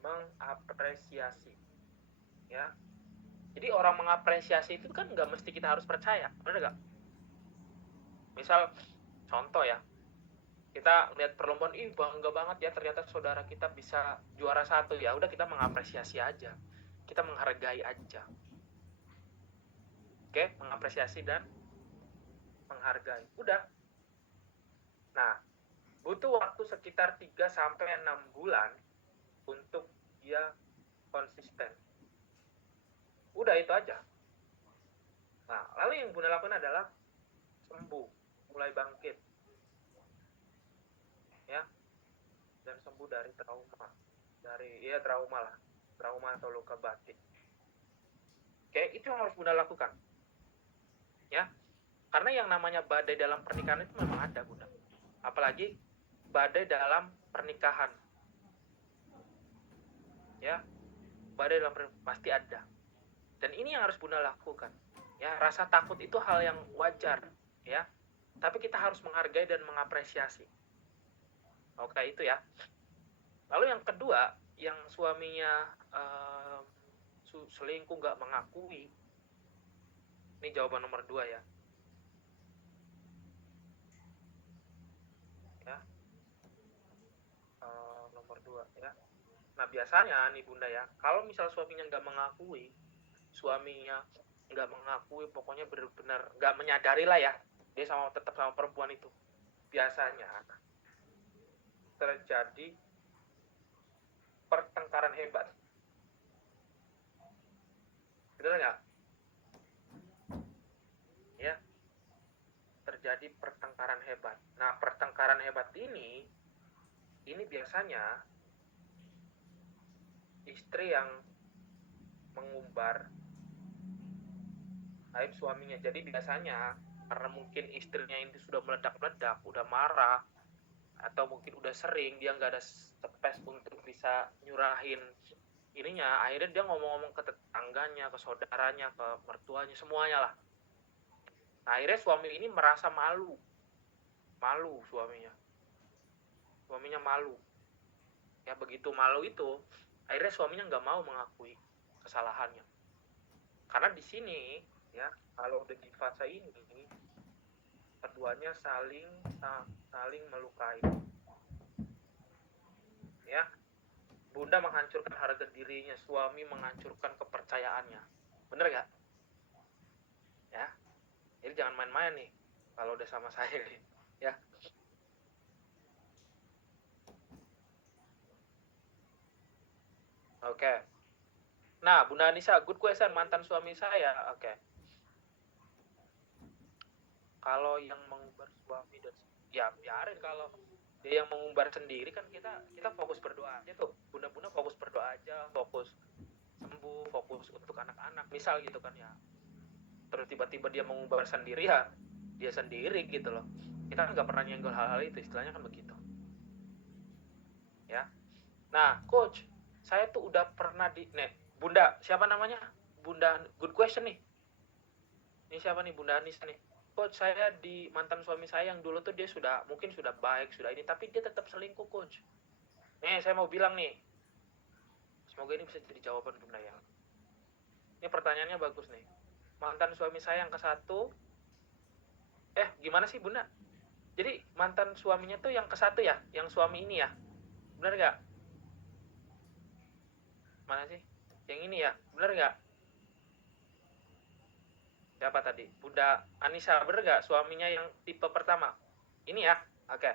Mengapresiasi ya. Jadi orang mengapresiasi itu kan nggak mesti kita harus percaya, benar nggak? Misal contoh ya, kita lihat perlombaan, bangga banget ya ternyata saudara kita bisa juara 1, ya udah kita mengapresiasi aja, kita menghargai aja. Oke, mengapresiasi dan menghargai, udah. Nah, butuh waktu sekitar 3-6 bulan untuk dia konsisten. Udah itu aja. Nah, lalu yang Bunda lakukan adalah sembuh, mulai bangkit ya, dan sembuh dari trauma, trauma atau luka batin. Oke, itu yang harus Bunda lakukan ya, karena yang namanya badai dalam pernikahan itu memang ada Bunda, apalagi badai dalam pernikahan ya, badai dalam pernikahan pasti ada, dan ini yang harus Bunda lakukan ya. Rasa takut itu hal yang wajar ya, tapi kita harus menghargai dan mengapresiasi. Oke, itu ya. Lalu yang kedua, yang suaminya selingkuh nggak mengakui, ini jawaban nomor 2 ya. Nomor 2 ya. Nah, biasanya nih Bunda ya, kalau misal suaminya nggak mengakui, pokoknya benar-benar nggak menyadari lah ya, dia tetap sama perempuan itu, biasanya terjadi pertengkaran hebat. Betul nggak? Ya, terjadi pertengkaran hebat. Nah, pertengkaran hebat ini biasanya istri yang mengumbar aib suaminya. Jadi biasanya karena mungkin istrinya ini sudah meledak-meledak, udah marah, atau mungkin udah sering dia nggak ada space untuk bisa nyurahin ininya, akhirnya dia ngomong-ngomong ke tetangganya, ke saudaranya, ke mertuanya, semuanya lah. Nah, akhirnya suami ini merasa malu suaminya malu ya. Begitu malu itu, akhirnya suaminya nggak mau mengakui kesalahannya, karena di sini ya, kalau udah di fase ini keduanya saling melukai ya. Bunda menghancurkan harga dirinya, suami menghancurkan kepercayaannya, bener gak ya? Jadi jangan main-main nih kalau udah sama saya nih, ya. Oke. Nah, Bunda Anissa, good question, mantan suami saya. Oke. Kalau yang mengumbar suami dan ya biarin, kalau dia yang mengumbar sendiri kan kita fokus berdoa aja tuh. Bunda-bunda fokus berdoa aja, fokus sembuh, fokus untuk anak-anak, misal gitu kan ya. Terus tiba-tiba dia mengumbar sendiri, ya dia sendiri gitu loh. Kita kan nggak pernah nyenggol hal-hal itu, istilahnya kan begitu. Ya. Nah, coach, saya tuh udah pernah Bunda, siapa namanya? Bunda, good question nih. Ini siapa nih, Bunda Anis nih? Coach, saya di mantan suami saya yang dulu tuh dia mungkin sudah baik, sudah ini, tapi dia tetap selingkuh, coach. Nih, saya mau bilang nih, semoga ini bisa jadi jawaban Bunda ya. Ini pertanyaannya bagus nih. Mantan suami saya yang ke-1, gimana sih Bunda? Jadi mantan suaminya tuh yang ke-1 ya, yang suami ini ya, bener nggak? Mana sih? Yang ini ya, bener nggak? Siapa tadi? Bunda Anissa, bener nggak? Suaminya yang tipe pertama? Ini ya, oke.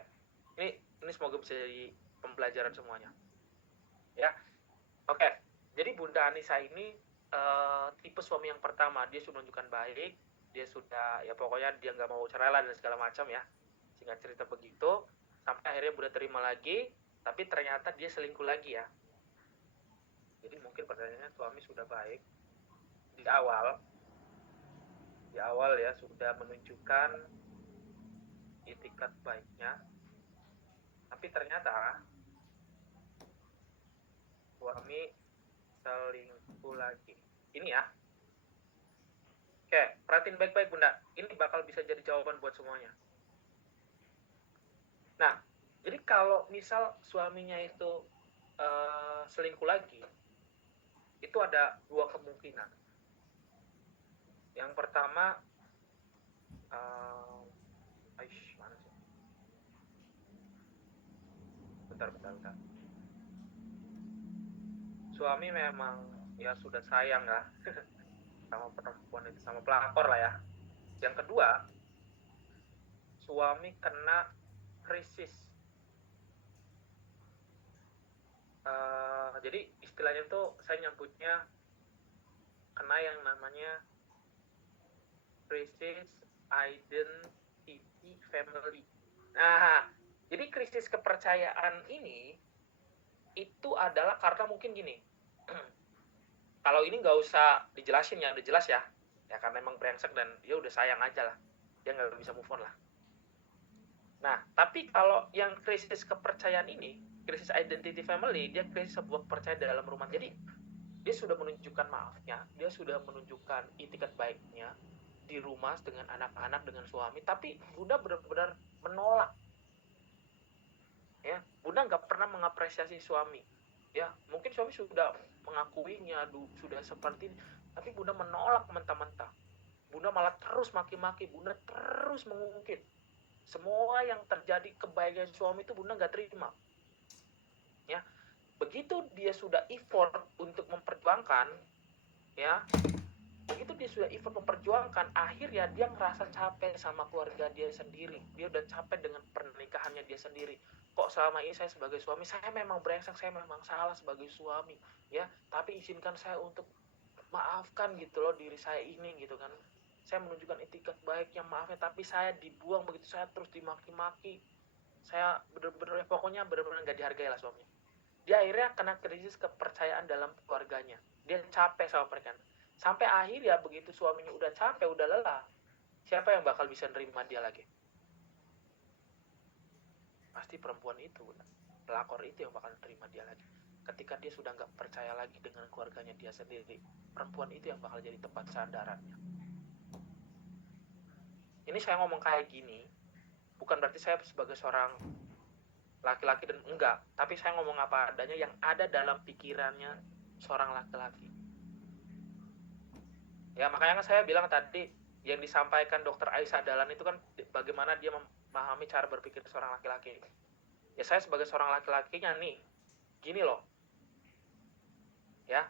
Ini semoga bisa jadi pembelajaran semuanya. Ya, oke. Jadi Bunda Anissa ini tipe suami yang pertama. Dia sudah menunjukkan baik, dia sudah, ya pokoknya dia nggak mau cerai lah dan segala macam ya. Singkat cerita begitu, sampai akhirnya Bunda terima lagi, tapi ternyata dia selingkuh lagi ya. Jadi mungkin pertanyaannya, suami sudah baik di awal ya, sudah menunjukkan itikat baiknya, tapi ternyata suami selingkuh lagi. Ini ya. Oke, perhatiin baik-baik Bunda. Ini bakal bisa jadi jawaban buat semuanya. Nah, jadi kalau misal suaminya itu selingkuh lagi, itu ada 2 kemungkinan. Yang pertama, mana sih? Bentar. Suami memang ya sudah sayang ya sama perempuan itu, sama pelakor lah ya. Yang kedua, suami kena krisis. Jadi istilahnya tuh saya nyebutnya kena yang namanya krisis identity family. Nah, jadi krisis kepercayaan ini itu adalah karena mungkin gini. Kalau ini nggak usah dijelasin ya, udah jelas ya. Ya karena emang brengsek dan dia udah sayang aja lah. Dia nggak bisa move on lah. Nah, tapi kalau yang krisis kepercayaan ini, krisis identity family, dia krisis sebuah kepercayaan dalam rumah. Jadi, dia sudah menunjukkan maafnya, dia sudah menunjukkan itikat baiknya di rumah dengan anak-anak, dengan suami, tapi Bunda benar-benar menolak. Ya, Bunda nggak pernah mengapresiasi suami. Ya, mungkin suami sudah mengakuinya, sudah seperti ini, tapi Bunda menolak mentah-mentah. Bunda malah terus maki-maki, Bunda terus mengungkit. Semua yang terjadi kebaikan suami itu Bunda nggak terima. Ya, begitu dia sudah effort untuk memperjuangkan, ya, begitu dia sudah effort memperjuangkan, akhirnya dia ngerasa capek sama keluarga dia sendiri. Dia udah capek dengan pernikahannya dia sendiri. Kok selama ini saya sebagai suami, saya memang brengsek, saya memang salah sebagai suami, ya. Tapi izinkan saya untuk maafkan gitu loh diri saya ini gitu kan. Saya menunjukkan etikat baiknya, maafnya, tapi saya dibuang begitu, saya terus dimaki-maki. Saya bener-bener, pokoknya bener-bener gak dihargai lah suaminya. Dia akhirnya kena krisis kepercayaan dalam keluarganya. Dia capek sama pernikahan. Sampai akhirnya begitu suaminya udah capek, udah lelah, siapa yang bakal bisa nerima dia lagi? Pasti perempuan itu, pelakor itu yang bakal nerima dia lagi. Ketika dia sudah gak percaya lagi dengan keluarganya dia sendiri, perempuan itu yang bakal jadi tempat sandarannya. Ini saya ngomong kayak gini, bukan berarti saya sebagai seorang laki-laki dan enggak, tapi saya ngomong apa adanya yang ada dalam pikirannya seorang laki-laki. Ya makanya kan saya bilang tadi, yang disampaikan Dr. Aisyah Dahlan itu kan bagaimana dia memahami cara berpikir seorang laki-laki. Ya saya sebagai seorang laki-lakinya nih, gini loh, ya,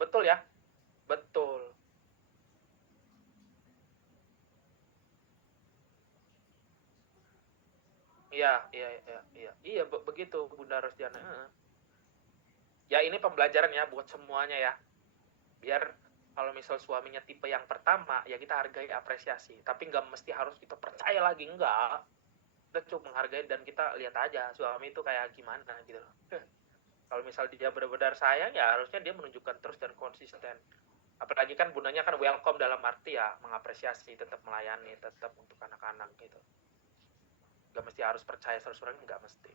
betul ya, betul. Iya, begitu Bunda Rosdiana. Ya ini pembelajaran ya buat semuanya ya. Biar kalau misal suaminya tipe yang pertama, ya kita hargai, apresiasi. Tapi nggak mesti harus kita percaya lagi, enggak. Kita cukup menghargai dan kita lihat aja suami itu kayak gimana gitu loh. Kalau misal dia benar-benar sayang, ya harusnya dia menunjukkan terus dan konsisten. Apalagi kan bundanya kan welcome dalam arti ya mengapresiasi, tetap melayani, tetap untuk anak-anak gitu. Nggak mesti harus percaya 100%, nggak mesti.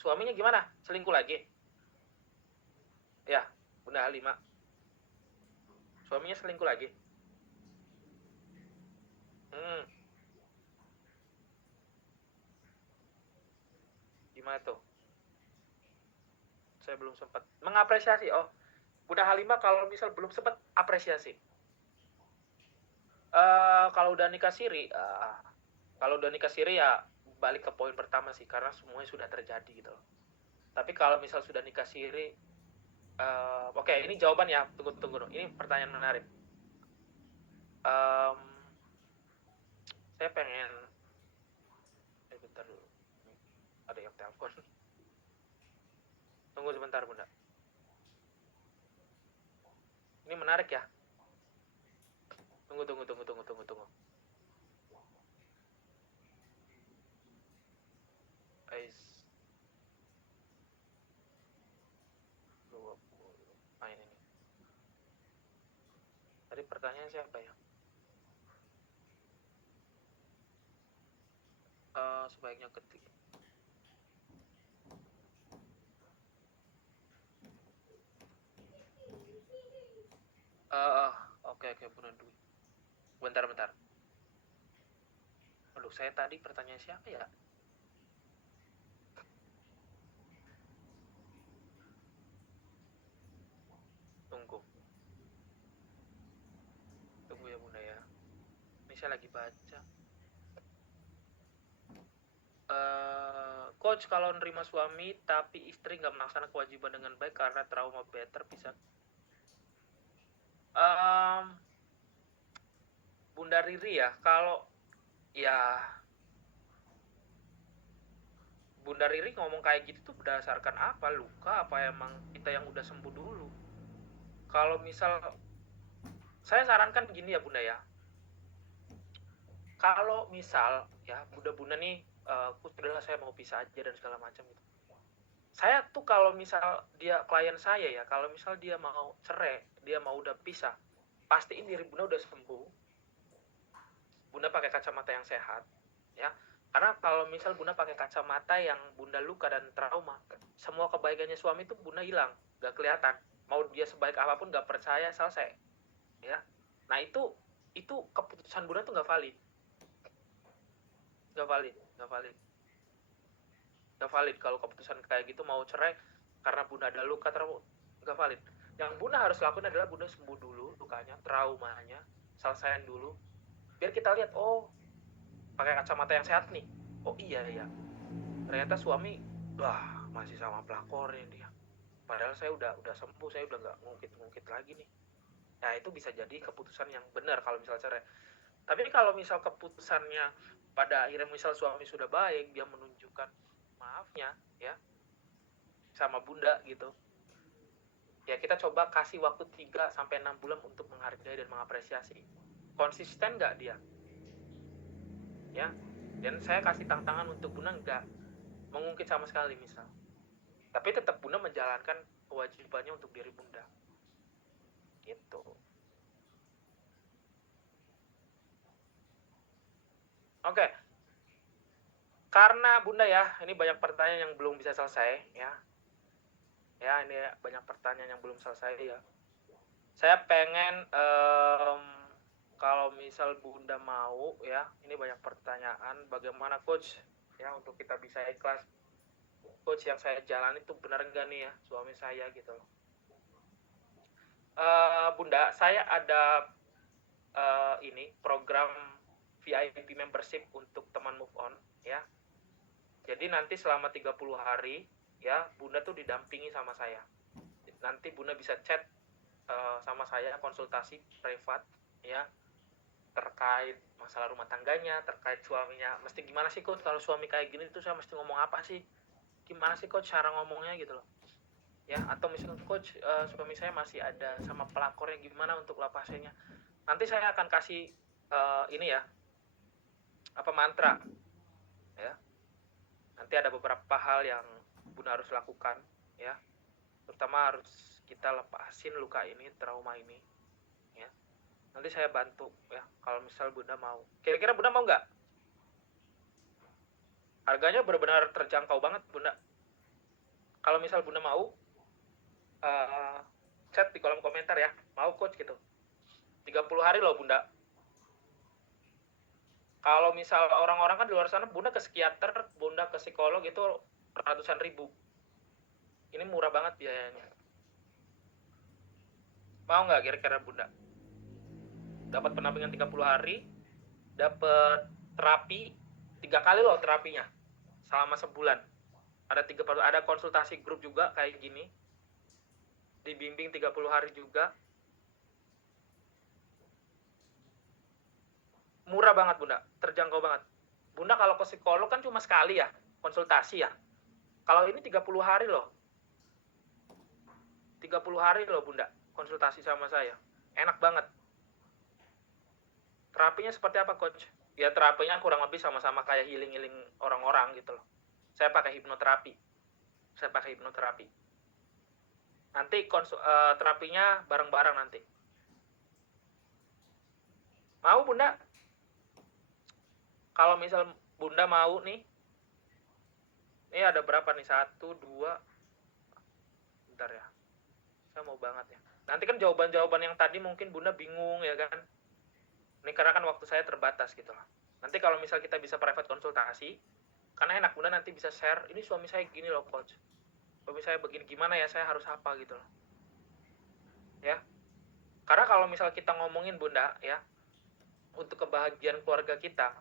Suaminya gimana? Selingkuh lagi? Ya, Bunda Halimah. Suaminya selingkuh lagi? Gimana tuh? Saya belum sempat mengapresiasi. Oh, Bunda Halimah kalau misal belum sempat apresiasi. Kalau udah nikah siri, ya balik ke poin pertama sih, karena semuanya sudah terjadi gitu loh. Tapi kalau misal sudah nikah siri, oke, ini jawaban ya. Tunggu. Ini pertanyaan menarik. Saya pengen, bentar dulu. Ada yang telepon. Tunggu sebentar, Bunda. Ini menarik ya. Tunggu. Guys, 20 main ini. Tadi pertanyaan siapa ya? Sebaiknya ketik. Oke, Bunda Dwi. Bentar. Aduh, saya tadi pertanyaan siapa ya? Tunggu ya Bunda ya. Ini saya lagi baca. Coach, kalau nerima suami tapi istri nggak melaksanakan kewajiban dengan baik karena trauma better bisa. Bunda Riri ya, kalau ya Bunda Riri ngomong kayak gitu tuh berdasarkan apa? Luka apa emang kita yang udah sembuh dulu? Kalau misal saya sarankan gini ya Bunda ya. Kalau misal ya Bunda nih, udahlah saya mau pisah aja dan segala macam gitu. Saya tuh kalau misal dia klien saya ya, kalau misal dia mau cerai, dia mau udah pisah, pastiin diri Bunda udah sembuh. Bunda pakai kacamata yang sehat, ya. Karena kalau misal Bunda pakai kacamata yang Bunda luka dan trauma, semua kebaikannya suami itu Bunda hilang, gak kelihatan. Mau dia sebaik apapun gak percaya, selesai, ya. Nah itu keputusan Bunda tuh gak valid. Kalau keputusan kayak gitu mau cerai karena Bunda ada luka, trauma, gak valid. Yang Bunda harus lakukan adalah Bunda sembuh dulu lukanya, traumanya, selesaiin dulu. Biar kita lihat, oh pakai kacamata yang sehat nih, oh iya ternyata suami masih sama pelakornya dia, padahal saya udah sembuh, saya udah nggak ngungkit lagi nih. Nah itu bisa jadi keputusan yang benar kalau misal cerai. Tapi kalau misal keputusannya pada akhirnya misal suami sudah baik, dia menunjukkan maafnya ya sama Bunda gitu, ya kita coba kasih waktu 3-6 bulan untuk menghargai dan mengapresiasi. Konsisten nggak dia ya, dan saya kasih tantangan untuk Bunda nggak mengungkit sama sekali misal, tapi tetap Bunda menjalankan kewajibannya untuk diri Bunda gitu. Oke. Karena Bunda ya, ini banyak pertanyaan yang belum bisa selesai ya. Ya, ini banyak pertanyaan yang belum selesai ya. Saya pengen kalau misal Bunda mau ya, ini banyak pertanyaan, bagaimana coach ya untuk kita bisa ikhlas. Coach, yang saya jalani itu benar enggak nih ya suami saya gitu loh. Bunda, saya ada ini program VIP membership untuk teman move on ya. Jadi nanti selama 30 hari ya Bunda tuh didampingi sama saya. Nanti Bunda bisa chat sama saya, konsultasi privat ya. terkait masalah rumah tangganya, terkait suaminya. Mesti gimana sih coach kalau suami kayak gini tuh saya mesti ngomong apa sih? Gimana sih coach cara ngomongnya gitu loh. Ya, atau misalnya coach suami saya masih ada sama pelakornya, gimana untuk lapasnya. Nanti saya akan kasih ini ya, apa mantra ya. Nanti ada beberapa hal yang Bunda harus lakukan ya. Terutama harus kita lepasin luka ini, trauma ini ya. Nanti saya bantu ya kalau misal Bunda mau. Kira-kira Bunda mau nggak? Harganya benar-benar terjangkau banget Bunda. Kalau misal Bunda mau, chat di kolom komentar ya, mau coach gitu. 30 hari loh Bunda. Kalau misal orang-orang kan di luar sana, Bunda ke psikiater, Bunda ke psikolog itu ratusan ribu. Ini murah banget biayanya. Mau nggak kira-kira Bunda? Dapat pendampingan 30 hari, dapat terapi 3 kali loh terapinya selama sebulan. Ada konsultasi grup juga kayak gini. Dibimbing 30 hari juga. Murah banget Bunda, terjangkau banget. Bunda kalau ke psikolog kan cuma sekali ya, konsultasi ya. Kalau ini 30 hari loh. 30 hari loh Bunda, konsultasi sama saya. Enak banget. Terapinya seperti apa coach? Ya terapinya kurang lebih sama-sama kayak healing-healing orang-orang gitu loh. Saya pakai hipnoterapi. Nanti terapinya bareng-bareng nanti. Mau Bunda? Kalau misal Bunda mau nih, ini ada berapa nih? 1, 2, bentar ya. Saya mau banget ya. Nanti kan jawaban-jawaban yang tadi mungkin Bunda bingung ya kan. Ini karena kan waktu saya terbatas gitu loh. Nanti kalau misal kita bisa private konsultasi, karena enak Bunda nanti bisa share, ini suami saya gini loh coach. Suami saya begini, gimana ya, saya harus apa gitu loh. Ya. Karena kalau misal kita ngomongin Bunda ya, untuk kebahagiaan keluarga kita,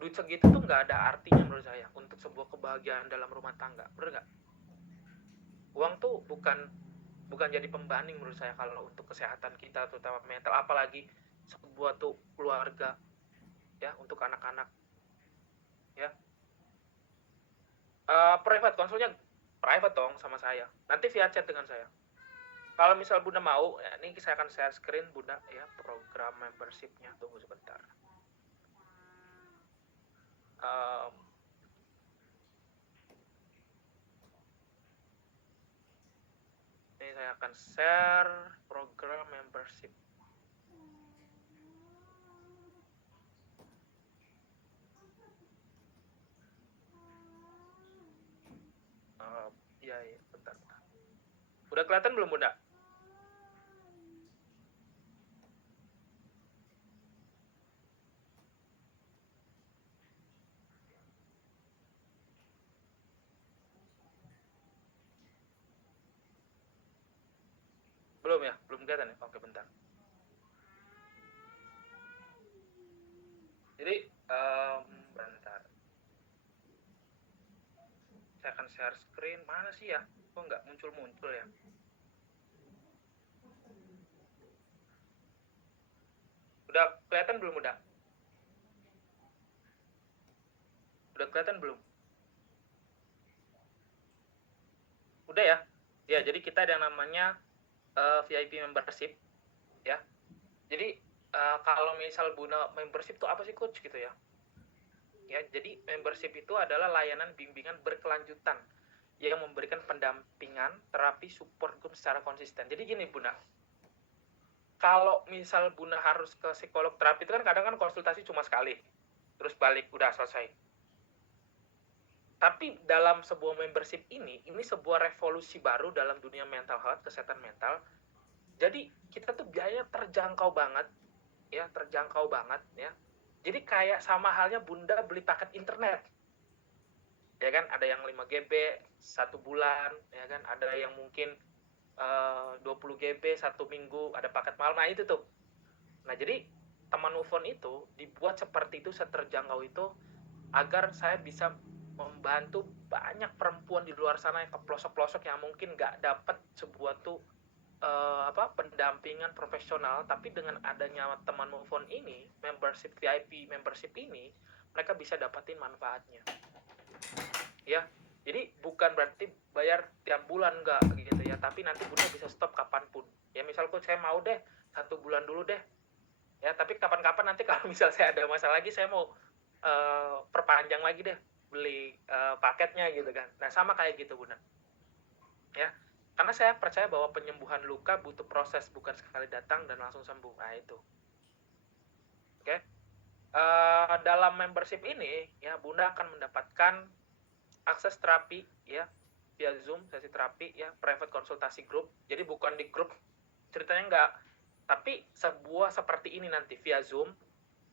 duit segitu tuh nggak ada artinya menurut saya untuk sebuah kebahagiaan dalam rumah tangga, bener nggak? Uang tuh bukan jadi pembanding menurut saya kalau untuk kesehatan kita terutama mental, apalagi sebuah tuh keluarga ya, untuk anak-anak ya. Private konsulnya private dong sama saya, nanti via chat dengan saya. Kalau misal Bunda mau ya, ini saya akan share screen Bunda ya, program membershipnya. Tunggu sebentar. Ini saya akan share program membership. Ya, bentar. Udah kelihatan belum Bunda? Belum ya? Belum kelihatan ya? Oke, bentar. Jadi, bentar. Saya akan share screen. Mana sih ya? Kok nggak muncul-muncul ya? Udah kelihatan belum Bunda? Udah kelihatan belum? Udah ya? Ya, jadi kita ada yang namanya VIP membership ya. Jadi kalau misal Bunda membership itu apa sih coach gitu ya? Ya, jadi membership itu adalah layanan bimbingan berkelanjutan yang memberikan pendampingan, terapi, support group secara konsisten. Jadi gini Bunda, kalau misal Bunda harus ke psikolog terapi itu kan kadang kan konsultasi cuma sekali, terus balik, udah selesai. Tapi dalam sebuah membership ini sebuah revolusi baru dalam dunia mental health, kesehatan mental. Jadi kita tuh biayanya terjangkau banget ya. Jadi kayak sama halnya Bunda beli paket internet. Ya kan, ada yang 5 GB 1 bulan, ya kan, ada yang mungkin 20 GB 1 minggu, ada paket malam, nah itu tuh. Nah jadi teman Ufon itu dibuat seperti itu, seterjangkau itu, agar saya bisa membantu banyak perempuan di luar sana yang ke pelosok-pelosok yang mungkin nggak dapat sebuah tuh pendampingan profesional, tapi dengan adanya teman move on ini, membership VIP membership ini, mereka bisa dapatin manfaatnya. Ya, jadi bukan berarti bayar tiap bulan enggak gitu ya, tapi nanti Bunda bisa stop kapanpun. Ya misalku saya mau deh 1 bulan dulu deh. Ya, tapi kapan-kapan nanti kalau misal saya ada masalah lagi, saya mau perpanjang lagi deh beli paketnya gitu kan. Nah, sama kayak gitu Bunda. Ya, karena saya percaya bahwa penyembuhan luka butuh proses, bukan sekali datang dan langsung sembuh. Nah itu, oke. Dalam membership ini ya Bunda akan mendapatkan akses terapi ya via Zoom, sesi terapi ya, private konsultasi grup. Jadi bukan di grup ceritanya enggak, tapi sebuah seperti ini nanti via Zoom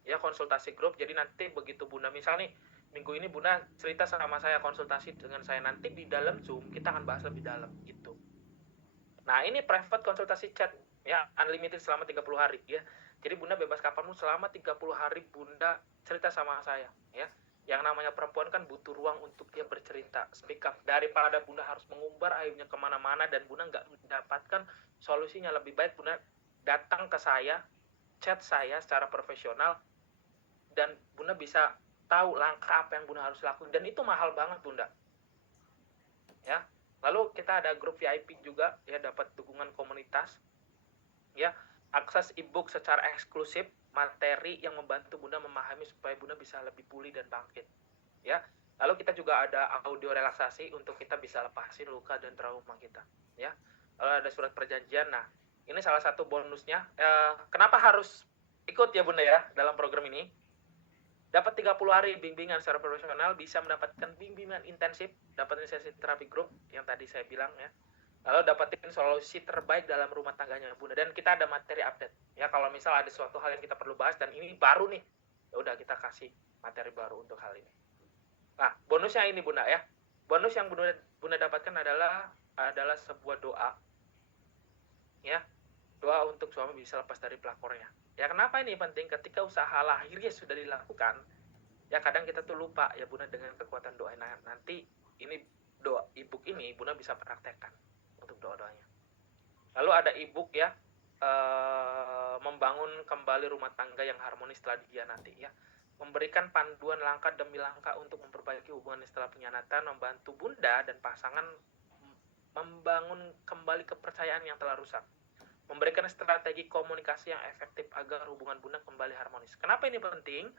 ya, konsultasi grup. Jadi nanti begitu Bunda misal nih minggu ini Bunda cerita sama saya, konsultasi dengan saya, nanti di dalam Zoom kita akan bahas lebih dalam gitu. Nah, ini private konsultasi chat ya, unlimited selama 30 hari ya. Jadi Bunda bebas kapanpun selama 30 hari Bunda cerita sama saya ya. Yang namanya perempuan kan butuh ruang untuk dia bercerita, speak up. Daripada Bunda harus mengumbar aibnya kemana-mana dan Bunda nggak mendapatkan solusinya, lebih baik Bunda datang ke saya, chat saya secara profesional, dan Bunda bisa tahu langkah apa yang Bunda harus lakukan. Dan itu mahal banget Bunda ya. Lalu kita ada grup VIP juga ya, dapat dukungan komunitas ya, akses ebook secara eksklusif, materi yang membantu Bunda memahami supaya Bunda bisa lebih pulih dan bangkit ya. Lalu kita juga ada audio relaksasi untuk kita bisa lepasin luka dan trauma kita ya. Lalu ada surat perjanjian. Nah, ini salah satu bonusnya. Kenapa harus ikut ya Bunda ya dalam program ini? Dapat 30 hari bimbingan secara profesional, bisa mendapatkan bimbingan intensif, dapatin sesi terapi grup yang tadi saya bilang ya. Lalu dapatin solusi terbaik dalam rumah tangganya Bunda, dan kita ada materi update. Ya, kalau misal ada suatu hal yang kita perlu bahas dan ini baru nih, ya udah kita kasih materi baru untuk hal ini. Nah, bonusnya ini Bunda ya. Bonus yang Bunda dapatkan adalah sebuah doa. Ya. Doa untuk suami bisa lepas dari pelakornya. Ya, kenapa ini penting? Ketika usaha lahirnya sudah dilakukan, ya kadang kita tuh lupa ya Bunda dengan kekuatan doa. Nah, nanti ini doa ebook ini Bunda bisa praktekkan untuk doa-doanya. Lalu ada ebook ya, membangun kembali rumah tangga yang harmonis setelah dikhianati ya. Memberikan panduan langkah demi langkah untuk memperbaiki hubungan setelah pengkhianatan, membantu Bunda dan pasangan membangun kembali kepercayaan yang telah rusak. Memberikan strategi komunikasi yang efektif agar hubungan Bunda kembali harmonis. Kenapa ini penting?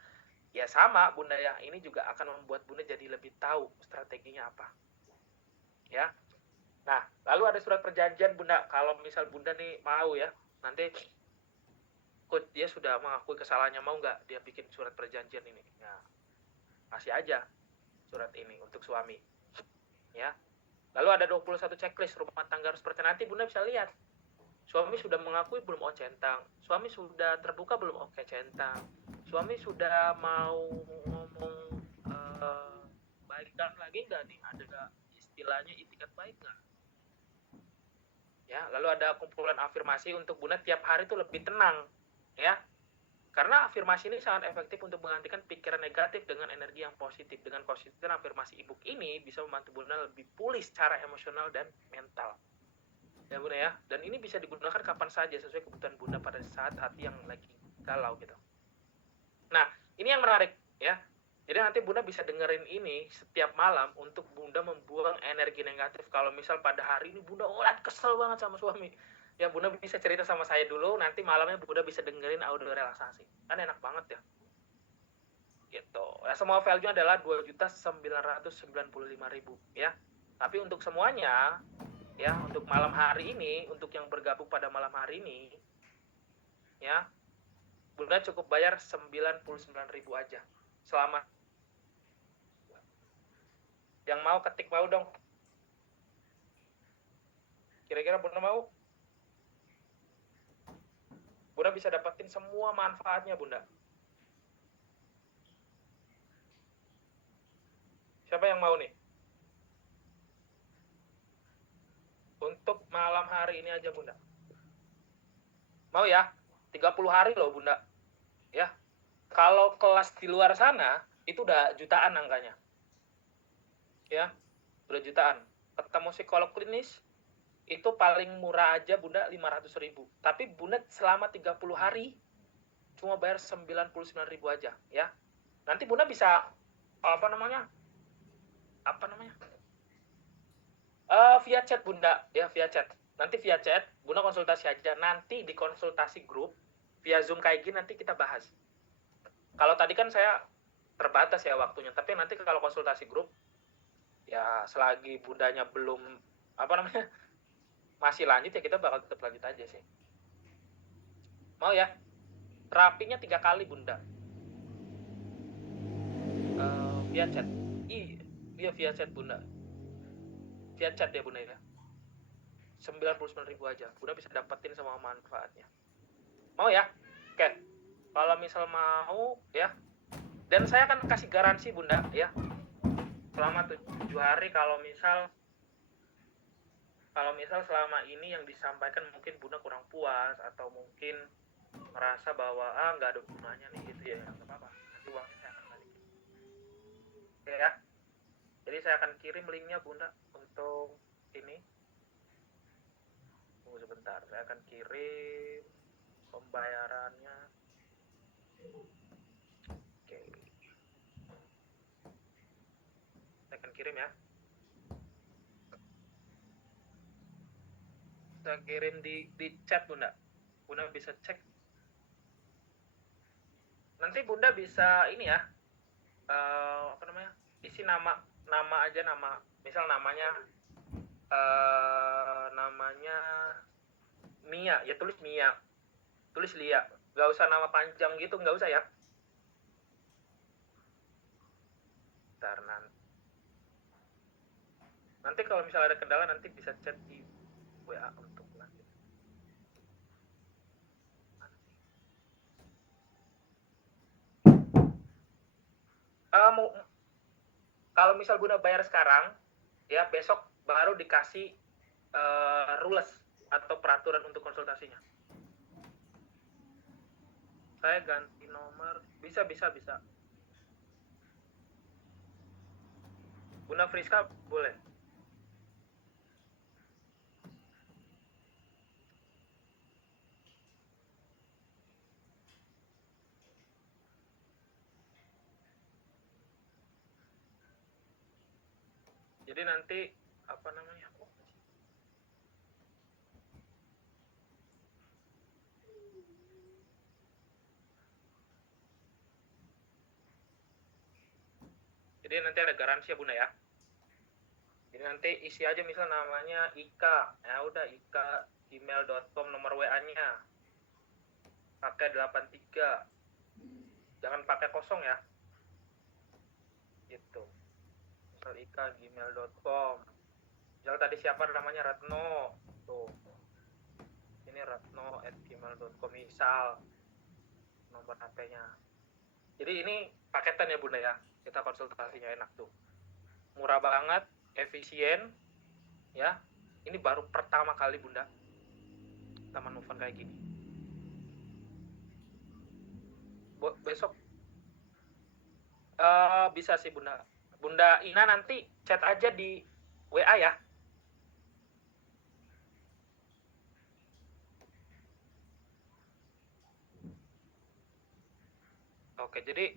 Ya sama Bunda ya, ini juga akan membuat Bunda jadi lebih tahu strateginya apa. Ya. Nah, lalu ada surat perjanjian Bunda. Kalau misal Bunda nih mau ya, nanti dia sudah mengakui kesalahannya, mau nggak dia bikin surat perjanjian ini? Ya, kasih aja surat ini untuk suami. Ya. Lalu ada 21 checklist rumah tangga harus seperti. Nanti Bunda bisa lihat. Suami sudah mengakui belum, oh centang. Suami sudah terbuka belum, oke centang. Suami sudah mau ngomong baikan lagi nggak nih? Ada nggak istilahnya itikat baik nggak? Ya, lalu ada kumpulan afirmasi untuk Bunda tiap hari itu lebih tenang, ya. Karena afirmasi ini sangat efektif untuk menggantikan pikiran negatif dengan energi yang positif. Dengan konsisten afirmasi ebook ini bisa membantu Bunda lebih pulih secara emosional dan mental. Ya Bunda ya, dan ini bisa digunakan kapan saja sesuai kebutuhan Bunda pada saat hati yang lagi galau gitu. Nah, ini yang menarik ya. Jadi nanti Bunda bisa dengerin ini setiap malam untuk Bunda membuang energi negatif. Kalau misal pada hari ini Bunda kesel banget sama suami, ya Bunda bisa cerita sama saya dulu, nanti malamnya Bunda bisa dengerin audio relaksasi. Kan enak banget ya. Gitu. Ya, semua value-nya adalah 2.995.000 ya. Tapi untuk semuanya ya, untuk malam hari ini, untuk yang bergabung pada malam hari ini ya, Bunda cukup bayar 99.000 aja. Selamat. Yang mau ketik mau dong. Kira-kira Bunda mau? Bunda bisa dapetin semua manfaatnya Bunda. Siapa yang mau nih? Untuk malam hari ini aja Bunda. Mau ya? 30 hari loh Bunda. Ya. Kalau kelas di luar sana itu udah jutaan angkanya. Ya. Udah jutaan. Ketemu psikolog klinis itu paling murah aja Bunda 500.000. Tapi Bunda selama 30 hari cuma bayar 99.000 aja ya. Nanti Bunda bisa apa namanya? Via chat Bunda ya, via chat. Nanti via chat Bunda konsultasi aja. Nanti di konsultasi grup via Zoom kayak gini nanti kita bahas. Kalau tadi kan saya terbatas ya waktunya, tapi nanti kalau konsultasi grup ya selagi Bundanya belum masih lanjut ya kita bakal tetap lanjut aja sih. Mau ya? Terapinya 3 kali Bunda. Via chat. Iya via chat Bunda. Via chat ya Bunda ya. 99.000 aja. Bunda bisa dapetin semua manfaatnya. Mau ya? Oke. Kalau misal mau ya. Dan saya akan kasih garansi Bunda ya. Selama 7 hari kalau misal selama ini yang disampaikan mungkin Bunda kurang puas atau mungkin merasa bahwa nggak ada gunanya nih gitu ya, nggak apa-apa, nanti uangnya saya akan balikin. Oke ya, jadi saya akan kirim linknya Bunda untuk ini. Tunggu sebentar, saya akan kirim pembayarannya. Oke, saya akan kirim ya. Saya kirim di chat Bunda. Bunda bisa cek. Nanti Bunda bisa ini ya, isi nama aja, misal namanya Mia ya, tulis Mia, tulis Lia, nggak usah nama panjang gitu, nggak usah ya. Ntar nanti kalau misalnya ada kendala nanti bisa chat di WA untuk lanjut. Kalau misal Bunda bayar sekarang ya, besok baru dikasih rules atau peraturan untuk konsultasinya. Saya ganti nomor, bisa. Bunda Friska boleh. Jadi nanti jadi nanti ada garansi ya Bunda ya. Jadi nanti isi aja misal namanya Ika, ya udah Ika gmail.com, nomor WA-nya pakai 83, jangan pakai kosong ya, gitu. Misal Ika gmail.com, misal tadi siapa namanya Ratno, tuh ini ratno@gmail.com misal nomor HP-nya. Jadi ini paketan ya Bunda ya, kita konsultasinya enak tuh, murah banget, efisien ya. Ini baru pertama kali Bunda Taman Move On kayak gini. Besok bisa sih Bunda Ina nanti chat aja di WA ya. Oke, jadi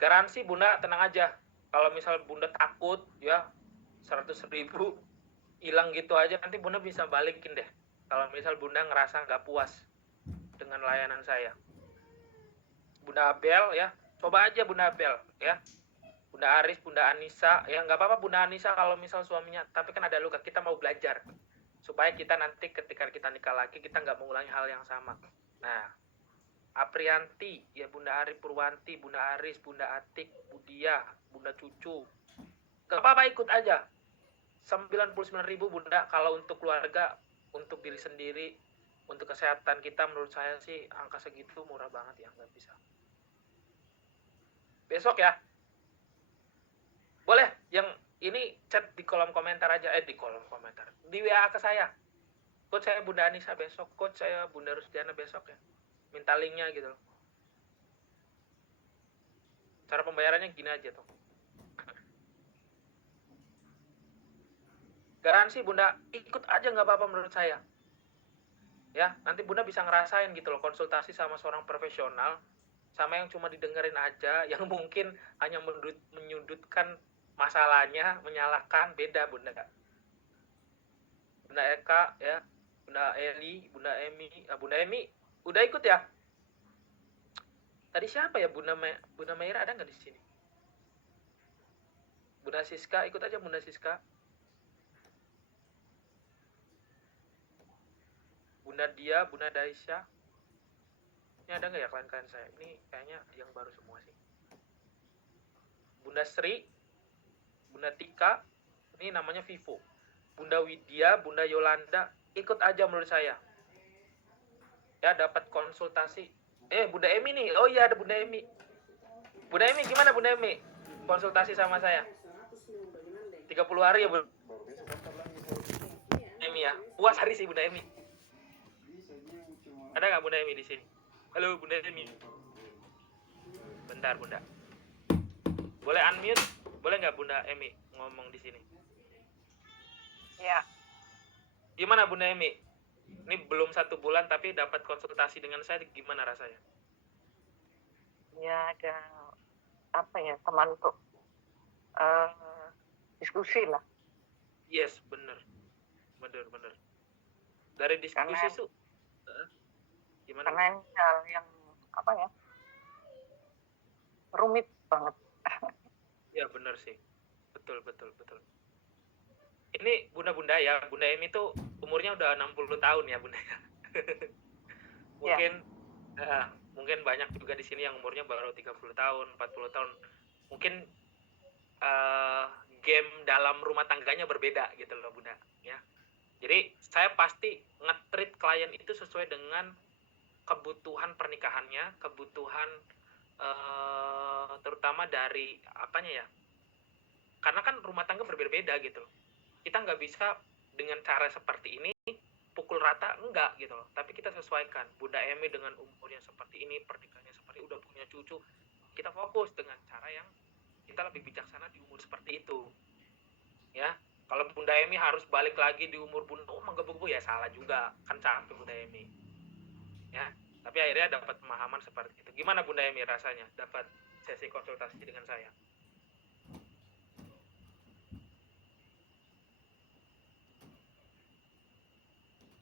garansi Bunda tenang aja. Kalau misal Bunda takut ya 100.000 hilang gitu aja, nanti Bunda bisa balikin deh. Kalau misal Bunda ngerasa nggak puas dengan layanan saya, Bunda Abel ya, coba aja Bunda Abel ya. Bunda Aris, Bunda Anissa ya, nggak apa-apa Bunda Anissa kalau misal suaminya, tapi kan ada luka, kita mau belajar supaya kita nanti ketika kita nikah lagi kita nggak mengulangi hal yang sama. Nah, Aprianti ya, Bunda Ari Purwanti, Bunda Aris, Bunda Atik, Budia, Bunda Cucu, gak apa-apa ikut aja. 99.000 Bunda, kalau untuk keluarga, untuk diri sendiri, untuk kesehatan kita, menurut saya sih angka segitu murah banget ya, nggak bisa. Besok ya, boleh yang ini chat di kolom komentar aja, di kolom komentar, di WA ke saya. Coach saya Bunda Anissa besok, coach saya Bunda Rusdiana besok ya, minta linknya gitu. Cara pembayarannya gini aja tuh. Garansi Bunda, ikut aja nggak apa-apa menurut saya. Ya, nanti Bunda bisa ngerasain gitu loh, konsultasi sama seorang profesional, sama yang cuma didengerin aja, yang mungkin hanya menyudutkan masalahnya, menyalahkan, beda Bunda. Bunda Eka ya, Bunda Eli, Bunda Emi, udah ikut ya? Tadi siapa ya, Bunda Meira ada nggak di sini? Bunda Siska, ikut aja Bunda Siska. Bunda Dia, Bunda Daisha. Ini ada nggak ya klien-klien saya? Ini kayaknya yang baru semua sih. Bunda Sri, Bunda Tika, ini namanya Vivo. Bunda Widya, Bunda Yolanda, ikut aja menurut saya. Ya, dapat konsultasi. Bunda Emi nih. Oh iya, ada Bunda Emi. Bunda Emi gimana Bunda Emi? Konsultasi sama saya. 30 hari ya Bunda Emi ya. Puas hari sih Bunda Emi. Ada nggak Bunda Emi di sini? Halo Bunda Emi. Bentar Bunda. Boleh unmute? Boleh nggak Bunda Emi ngomong di sini? Ya. Gimana Bunda Emi? Ini belum 1 bulan tapi dapat konsultasi dengan saya, gimana rasanya? Ya ada apa ya, teman untuk diskusi lah. Yes, bener. Dari diskusi itu gimana? Karena ini hal yang apa ya, rumit banget. Ya bener sih, betul. Ini bunda-bunda ya, Bunda Emi tuh umurnya udah 60 tahun ya Bunda. Mungkin ya. Mungkin banyak juga di sini yang umurnya baru 30 tahun, 40 tahun. Mungkin game dalam rumah tangganya berbeda gitu loh Bunda ya. Jadi saya pasti nge-treat klien itu sesuai dengan kebutuhan pernikahannya, kebutuhan terutama dari apanya ya. Karena kan rumah tangga berbeda-beda gitu loh. Kita nggak bisa dengan cara seperti ini pukul rata, enggak gitu loh. Tapi kita sesuaikan. Bunda Emi dengan umurnya seperti ini, pernikahannya seperti udah punya cucu, kita fokus dengan cara yang kita lebih bijaksana di umur seperti itu. Ya, kalau Bunda Emi harus balik lagi di umur Bunda menggebu-gebu ya salah juga, kan capek Bunda Emi. Ya, tapi akhirnya dapat pemahaman seperti itu. Gimana Bunda Emi rasanya dapat sesi konsultasi dengan saya?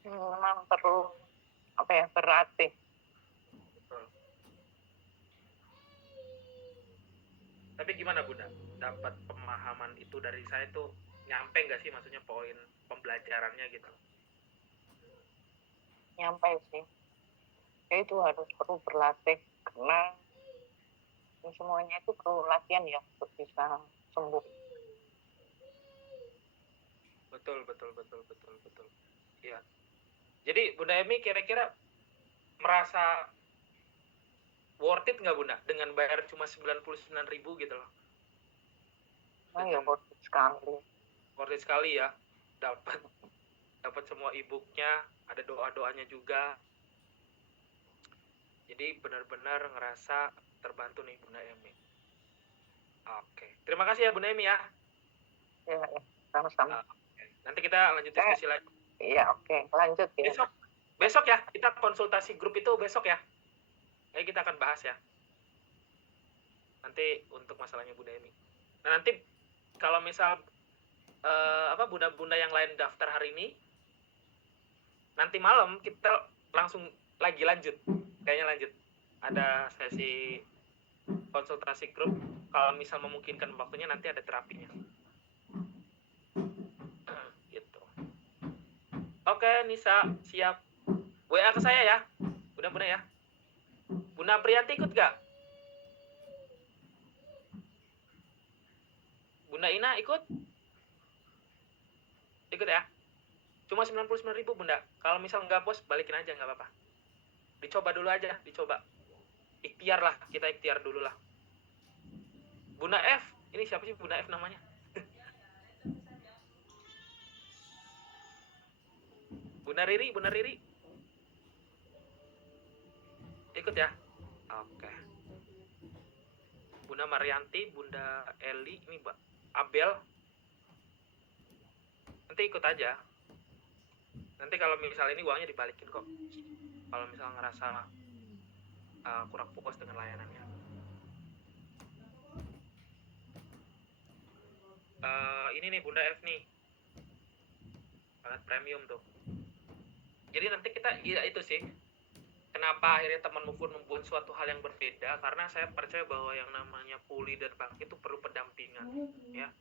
Memang perlu apa ya, berlatih. Tapi gimana Bunda? Dapat pemahaman itu dari saya tuh nyampe nggak sih, maksudnya poin pembelajarannya gitu? Nyampe sih. Ya itu harus perlu berlatih karena semuanya itu perlu latihan ya untuk bisa sembuh. Betul. Iya. Jadi Bunda Emi kira-kira merasa worth it nggak Bunda dengan bayar cuma 99.000 gitu loh? Nah ya worth it sekali. Worth it sekali ya. Dapat semua e-booknya, ada doa-doanya juga. Jadi benar-benar ngerasa terbantu nih Bunda Emi. Oke. Terima kasih ya Bunda Emi ya. Ya, sama-sama. Nanti kita lanjut diskusi lagi. Iya, oke. Lanjut ya. Besok ya, kita konsultasi grup itu besok ya. Kita akan bahas ya. Nanti untuk masalahnya Bunda Emi. Nah, nanti kalau misal bunda-bunda yang lain daftar hari ini, nanti malam kita langsung lagi lanjut. Kayaknya lanjut. Ada sesi konsultasi grup. Kalau misal memungkinkan waktunya nanti ada terapinya. Gitu. Oke, Nisa, siap. WA ke saya ya. Bunda ya. Bunda Priyanti ikut gak? Bunda Ina ikut? Ikut ya. Cuma 99.000 Bunda. Kalau misal nggak puas, balikin aja, nggak apa-apa. Dicoba dulu aja, dicoba. Ikhtiar lah, kita ikhtiar dulu lah. Bunda F, ini siapa sih Bunda F namanya? Bunda Riri. Ikut ya. Oke. Bunda Marianti, Bunda Eli, ini Mbak Abel. nanti ikut aja. Nanti kalau misalnya ini uangnya dibalikin kok. Kalau misalnya ngerasa kurang puas dengan layanannya. Ini nih Bunda F nih, sangat premium tuh. Jadi nanti kita, ya itu sih, kenapa akhirnya teman move on membuat suatu hal yang berbeda, karena saya percaya bahwa yang namanya pulih dan bangkit itu perlu pendampingan, ya.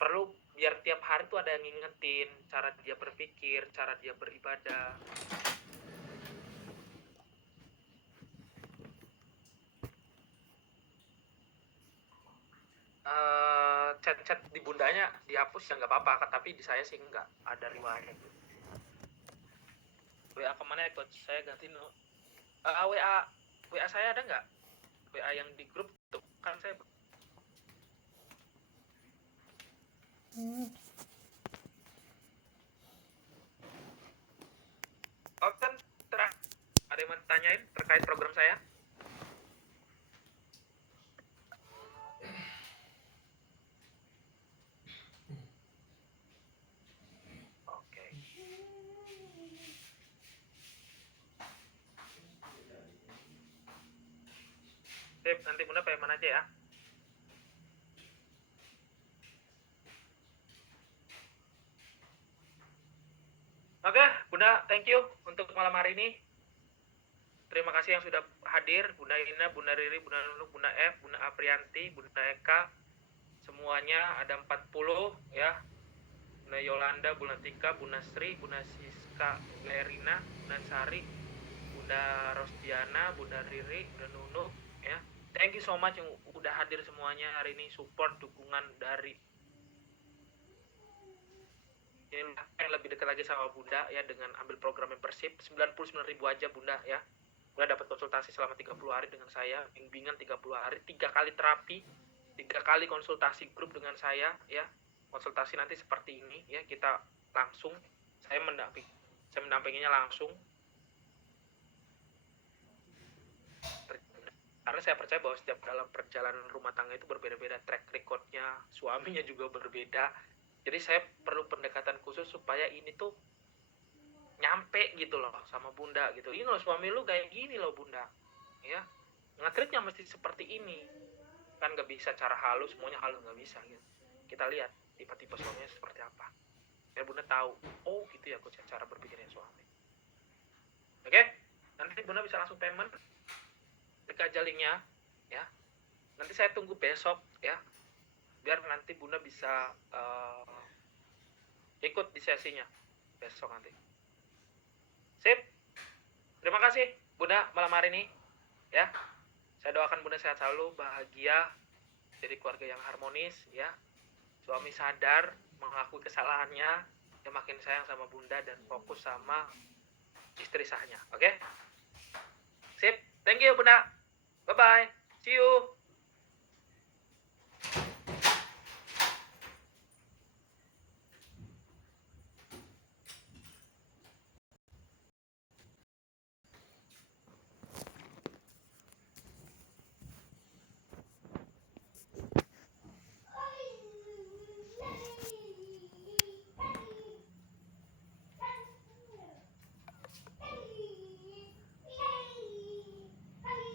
Perlu biar tiap hari tuh ada yang ngingetin cara dia berpikir, cara dia beribadah. Chat-chat di bundanya dihapus ya nggak apa-apa, tapi di saya sih nggak ada riwayat. WA kemana ya coach? Saya ganti no. WA saya ada nggak? WA yang di grup tuh kan saya. Oh kan ada yang mau tanyain terkait program saya? Oke. Sip, nanti Bunda payment aja ya. Oke, Bunda, thank you untuk malam hari ini. Terima kasih yang sudah hadir, Bunda Ina, Bunda Riri, Bunda Nunuk, Bunda F, Bunda Aprianti, Bunda Eka. Semuanya ada 40 ya. Bunda Yolanda, Bunda Tika, Bunda Sri, Bunda Siska, Bunda Erina, Bunda Sari, Bunda Rosdiana, Bunda Riri, Bunda Nunuk ya. Thank you so much yang udah hadir semuanya hari ini, support, dukungan dari yang lebih dekat lagi sama Bunda ya, dengan ambil program membership 99.000 aja Bunda ya. Bunda dapat konsultasi selama 30 hari dengan saya, bimbingan 30 hari, 3 kali terapi, 3 kali konsultasi grup dengan saya ya. Konsultasi nanti seperti ini ya, kita langsung, saya mendampinginya langsung. Karena saya percaya bahwa setiap dalam perjalanan rumah tangga itu berbeda-beda, track recordnya suaminya juga berbeda. Jadi saya perlu pendekatan khusus supaya ini tuh nyampe gitu loh sama Bunda gitu. Ini loh suami lu kayak gini loh Bunda, ya. Nge-treatnya mesti seperti ini. Kan nggak bisa cara halus, semuanya halus nggak bisa gitu. Kita lihat tipe-tipe suaminya seperti apa. Ya Bunda tahu, oh gitu ya coach cara berpikirnya suami. Oke, nanti Bunda bisa langsung payment. Klik aja linknya, ya. Nanti saya tunggu besok ya, biar nanti Bunda bisa ikut di sesinya besok nanti. Sip. Terima kasih Bunda malam hari ini ya. Saya doakan Bunda sehat selalu, bahagia, jadi keluarga yang harmonis ya. Suami sadar mengakui kesalahannya, dia makin sayang sama Bunda dan fokus sama istri sahnya. Oke? Sip. Thank you Bunda. Bye bye. See you.